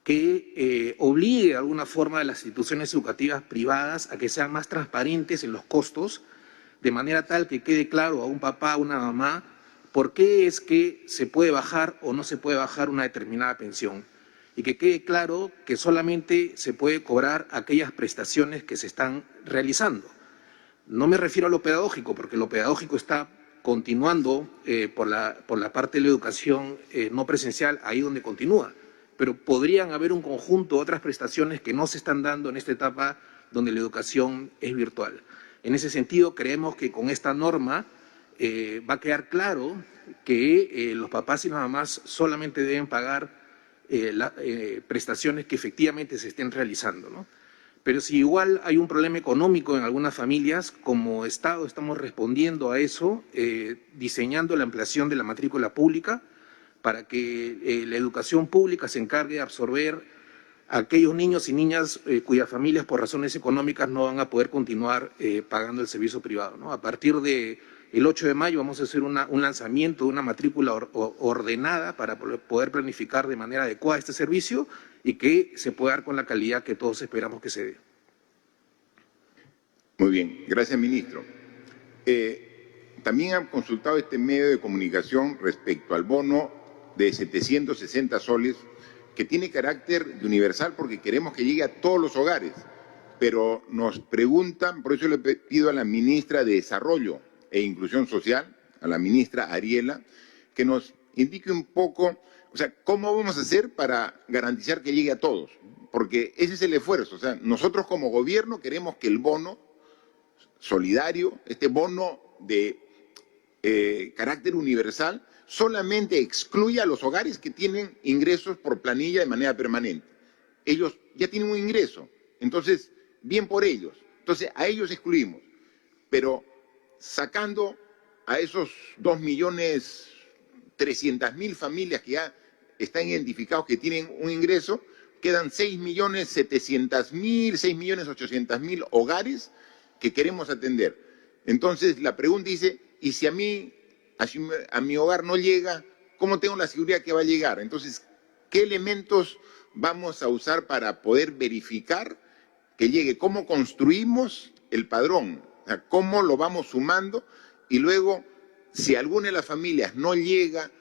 que obligue de alguna forma a las instituciones educativas privadas a que sean más transparentes en los costos, de manera tal que quede claro a un papá, a una mamá, por qué es que se puede bajar o no se puede bajar una determinada pensión. Y que quede claro que solamente se puede cobrar aquellas prestaciones que se están realizando. No me refiero a lo pedagógico, porque lo pedagógico está continuando por la parte de la educación no presencial, ahí donde continúa. Pero podrían haber un conjunto de otras prestaciones que no se están dando en esta etapa donde la educación es virtual. En ese sentido, creemos que con esta norma va a quedar claro que los papás y las mamás solamente deben pagar prestaciones que efectivamente se estén realizando, ¿no? Pero si igual hay un problema económico en algunas familias, como Estado estamos respondiendo a eso, diseñando la ampliación de la matrícula pública para que la educación pública se encargue de absorber a aquellos niños y niñas cuyas familias por razones económicas no van a poder continuar pagando el servicio privado, ¿no? A partir del 8 de mayo vamos a hacer un lanzamiento de una matrícula ordenada para poder planificar de manera adecuada este servicio y que se pueda dar con la calidad que todos esperamos que se dé. Muy bien, gracias, ministro. También han consultado este medio de comunicación respecto al bono de 760 soles, que tiene carácter universal porque queremos que llegue a todos los hogares. Pero nos preguntan, por eso le pido a la ministra de Desarrollo e Inclusión Social, a la ministra Ariela, que nos indique un poco, o sea, cómo vamos a hacer para garantizar que llegue a todos. Porque ese es el esfuerzo. O sea, nosotros como gobierno queremos que el bono solidario, este bono de carácter universal, solamente excluya a los hogares que tienen ingresos por planilla de manera permanente. Ellos ya tienen un ingreso, entonces, bien por ellos. Entonces, a ellos excluimos. Pero sacando a esos 2.300.000 familias que ya están identificados que tienen un ingreso, quedan 6.700.000, 6.800.000 hogares que queremos atender. Entonces, la pregunta dice, ¿y si a mi hogar no llega, cómo tengo la seguridad que va a llegar? Entonces, ¿qué elementos vamos a usar para poder verificar que llegue? ¿Cómo construimos el padrón? O sea, ¿cómo lo vamos sumando? Y luego, si alguna de las familias no llega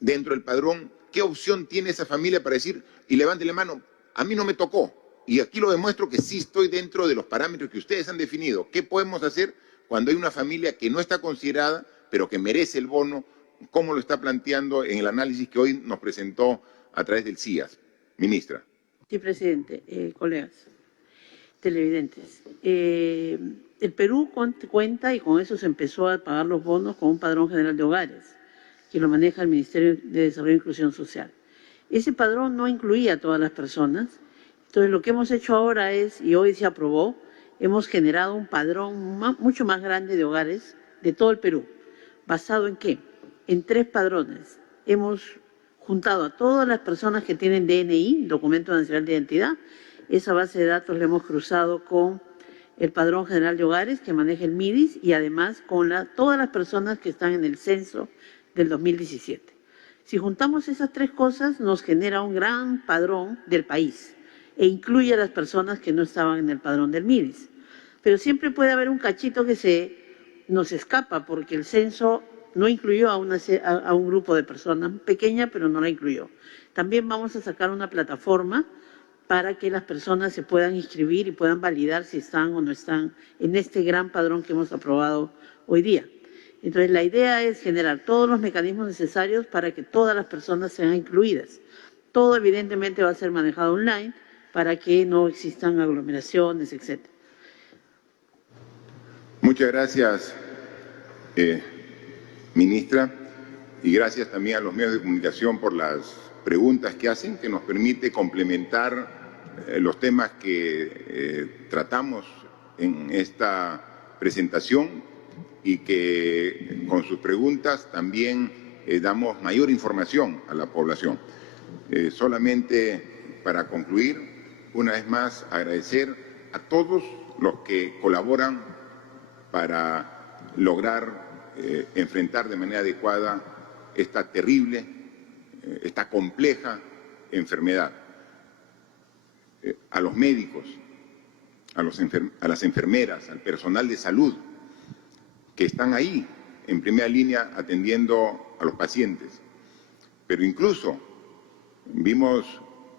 dentro del padrón, ¿qué opción tiene esa familia para decir, y levante la mano, a mí no me tocó? Y aquí lo demuestro que sí estoy dentro de los parámetros que ustedes han definido. ¿Qué podemos hacer cuando hay una familia que no está considerada, pero que merece el bono? ¿Cómo lo está planteando en el análisis que hoy nos presentó a través del CIAS? Ministra. Sí, presidente, colegas televidentes. El Perú cuenta, y con eso se empezó a pagar los bonos, con un padrón general de hogares, que lo maneja el Ministerio de Desarrollo e Inclusión Social. Ese padrón no incluía a todas las personas. Entonces, lo que hemos hecho ahora es, y hoy se aprobó, hemos generado un padrón mucho más grande de hogares de todo el Perú. ¿Basado en qué? En 3 padrones. Hemos juntado a todas las personas que tienen DNI, Documento Nacional de Identidad. Esa base de datos la hemos cruzado con el Padrón General de Hogares que maneja el MIDIS y además con todas las personas que están en el censo del 2017. Si juntamos esas 3 cosas, nos genera un gran padrón del país e incluye a las personas que no estaban en el padrón del MIDIS. Pero siempre puede haber un cachito que nos escapa porque el censo no incluyó a un grupo de personas pequeña, pero no la incluyó. También vamos a sacar una plataforma para que las personas se puedan inscribir y puedan validar si están o no están en este gran padrón que hemos aprobado hoy día. Entonces, la idea es generar todos los mecanismos necesarios para que todas las personas sean incluidas. Todo, evidentemente, va a ser manejado online para que no existan aglomeraciones, etc. Muchas gracias, ministra, y gracias también a los medios de comunicación por las preguntas que hacen, que nos permite complementar los temas que tratamos en esta presentación y que con sus preguntas también damos mayor información a la población. Solamente para concluir, una vez más agradecer a todos los que colaboran para lograr enfrentar de manera adecuada esta terrible, esta compleja enfermedad. A los médicos, a las enfermeras, al personal de salud, que están ahí en primera línea atendiendo a los pacientes. Pero incluso vimos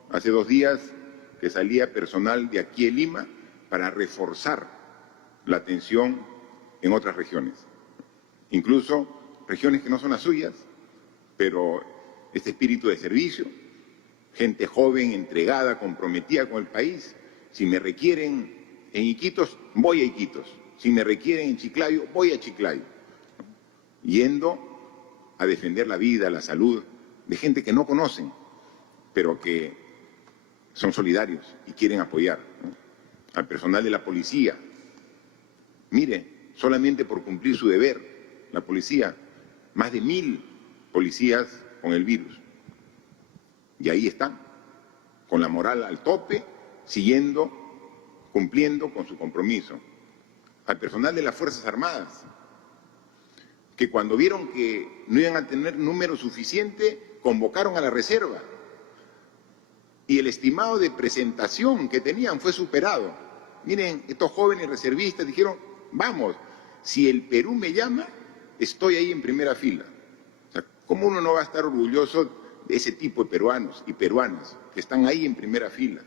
hace 2 días que salía personal de aquí de Lima para reforzar la atención en otras regiones. Incluso regiones que no son las suyas, pero este espíritu de servicio, gente joven, entregada, comprometida con el país. Si me requieren en Iquitos, voy a Iquitos. Si me requieren en Chiclayo, voy a Chiclayo. Yendo a defender la vida, la salud de gente que no conocen, pero que son solidarios y quieren apoyar, ¿no? Al personal de la policía. Mire, solamente por cumplir su deber, la policía, más de 1.000 policías con el virus. Y ahí están, con la moral al tope, cumpliendo con su compromiso. Al personal de las Fuerzas Armadas, que cuando vieron que no iban a tener número suficiente, convocaron a la reserva. Y el estimado de presentación que tenían fue superado. Miren, estos jóvenes reservistas dijeron, vamos, si el Perú me llama, estoy ahí en primera fila. O sea, ¿cómo uno no va a estar orgulloso de ese tipo de peruanos y peruanas que están ahí en primera fila?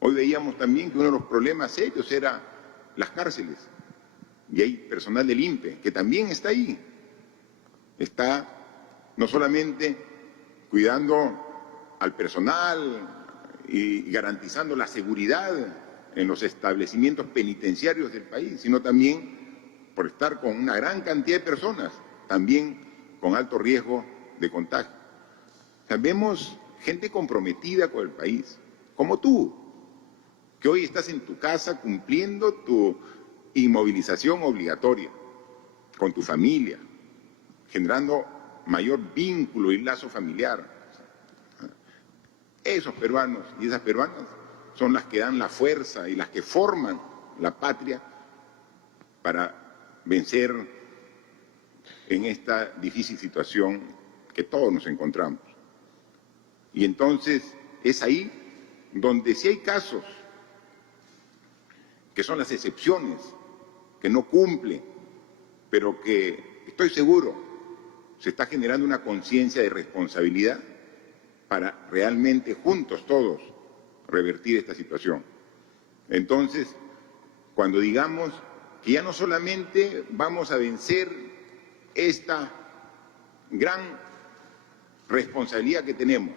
Hoy veíamos también que uno de los problemas serios era las cárceles. Y hay personal del INPE que también está ahí. Está no solamente cuidando al personal y garantizando la seguridad en los establecimientos penitenciarios del país, sino también por estar con una gran cantidad de personas, también con alto riesgo de contagio. O sea, vemos gente comprometida con el país, como tú, que hoy estás en tu casa cumpliendo tu inmovilización obligatoria con tu familia, generando mayor vínculo y lazo familiar. Esos peruanos y esas peruanas son las que dan la fuerza y las que forman la patria para vencer en esta difícil situación que todos nos encontramos. Y entonces es ahí donde si hay casos que son las excepciones, que no cumplen, pero que estoy seguro se está generando una conciencia de responsabilidad para realmente juntos todos revertir esta situación. Entonces, cuando digamos que ya no solamente vamos a vencer esta gran responsabilidad que tenemos,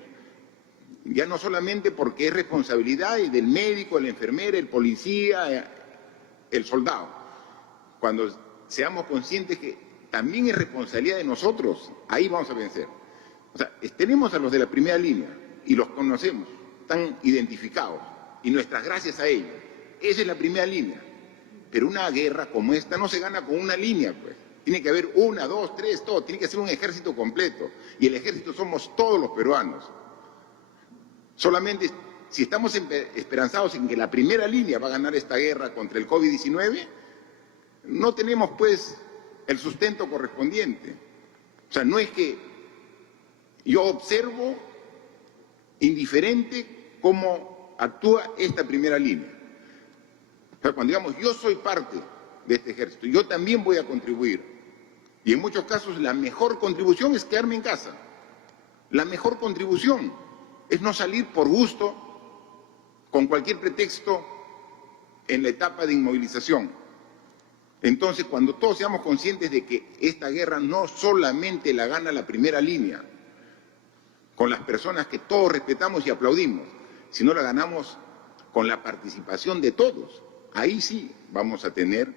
ya no solamente porque es responsabilidad del médico, la enfermera, el policía, el soldado, cuando seamos conscientes que también es responsabilidad de nosotros, ahí vamos a vencer. O sea, tenemos a los de la primera línea y los conocemos, están identificados y nuestras gracias a ellos. Esa es la primera línea. Pero una guerra como esta no se gana con una línea, pues. Tiene que haber una, dos, tres, todo. Tiene que ser un ejército completo. Y el ejército somos todos los peruanos. Solamente si estamos esperanzados en que la primera línea va a ganar esta guerra contra el COVID-19, no tenemos pues el sustento correspondiente. O sea, no es que yo observo indiferente cómo actúa esta primera línea. O sea, cuando digamos yo soy parte de este ejército, yo también voy a contribuir. Y en muchos casos la mejor contribución es quedarme en casa. La mejor contribución es no salir por gusto con cualquier pretexto en la etapa de inmovilización. Entonces, cuando todos seamos conscientes de que esta guerra no solamente la gana la primera línea, con las personas que todos respetamos y aplaudimos, sino la ganamos con la participación de todos, ahí sí vamos a tener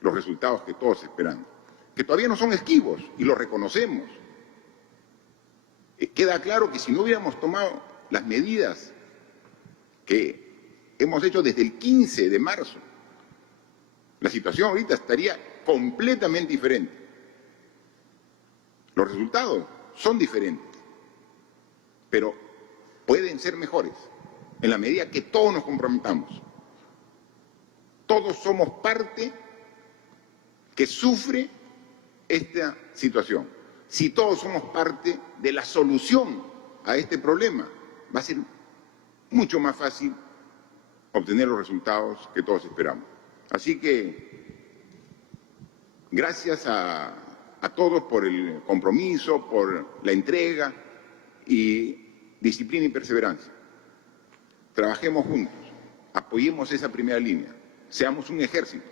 los resultados que todos esperamos, que todavía no son esquivos y los reconocemos. Queda claro que si no hubiéramos tomado las medidas que hemos hecho desde el 15 de marzo, la situación ahorita estaría completamente diferente. Los resultados son diferentes, pero pueden ser mejores en la medida que todos nos comprometamos. Todos somos parte que sufre esta situación. Si todos somos parte de la solución a este problema, va a ser mucho más fácil obtener los resultados que todos esperamos. Así que gracias a todos por el compromiso, por la entrega y disciplina y perseverancia. Trabajemos juntos, apoyemos esa primera línea, seamos un ejército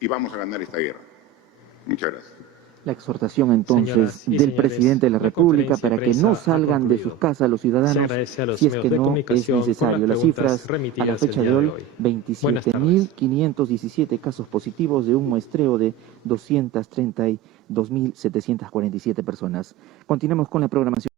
y vamos a ganar esta guerra. Muchas gracias. La exhortación entonces Señoras y del señores, presidente de la la República conferencia para de que no prensa ha salgan de sus concluido. casas los Se ciudadanos agradece a los si es medios que de no es comunicación por necesario. las Las preguntas cifras a la remitidas fecha el de día hoy, de hoy. Buenas tardes. 27.517 casos positivos de un muestreo de 232.747 personas. Continuamos con la programación.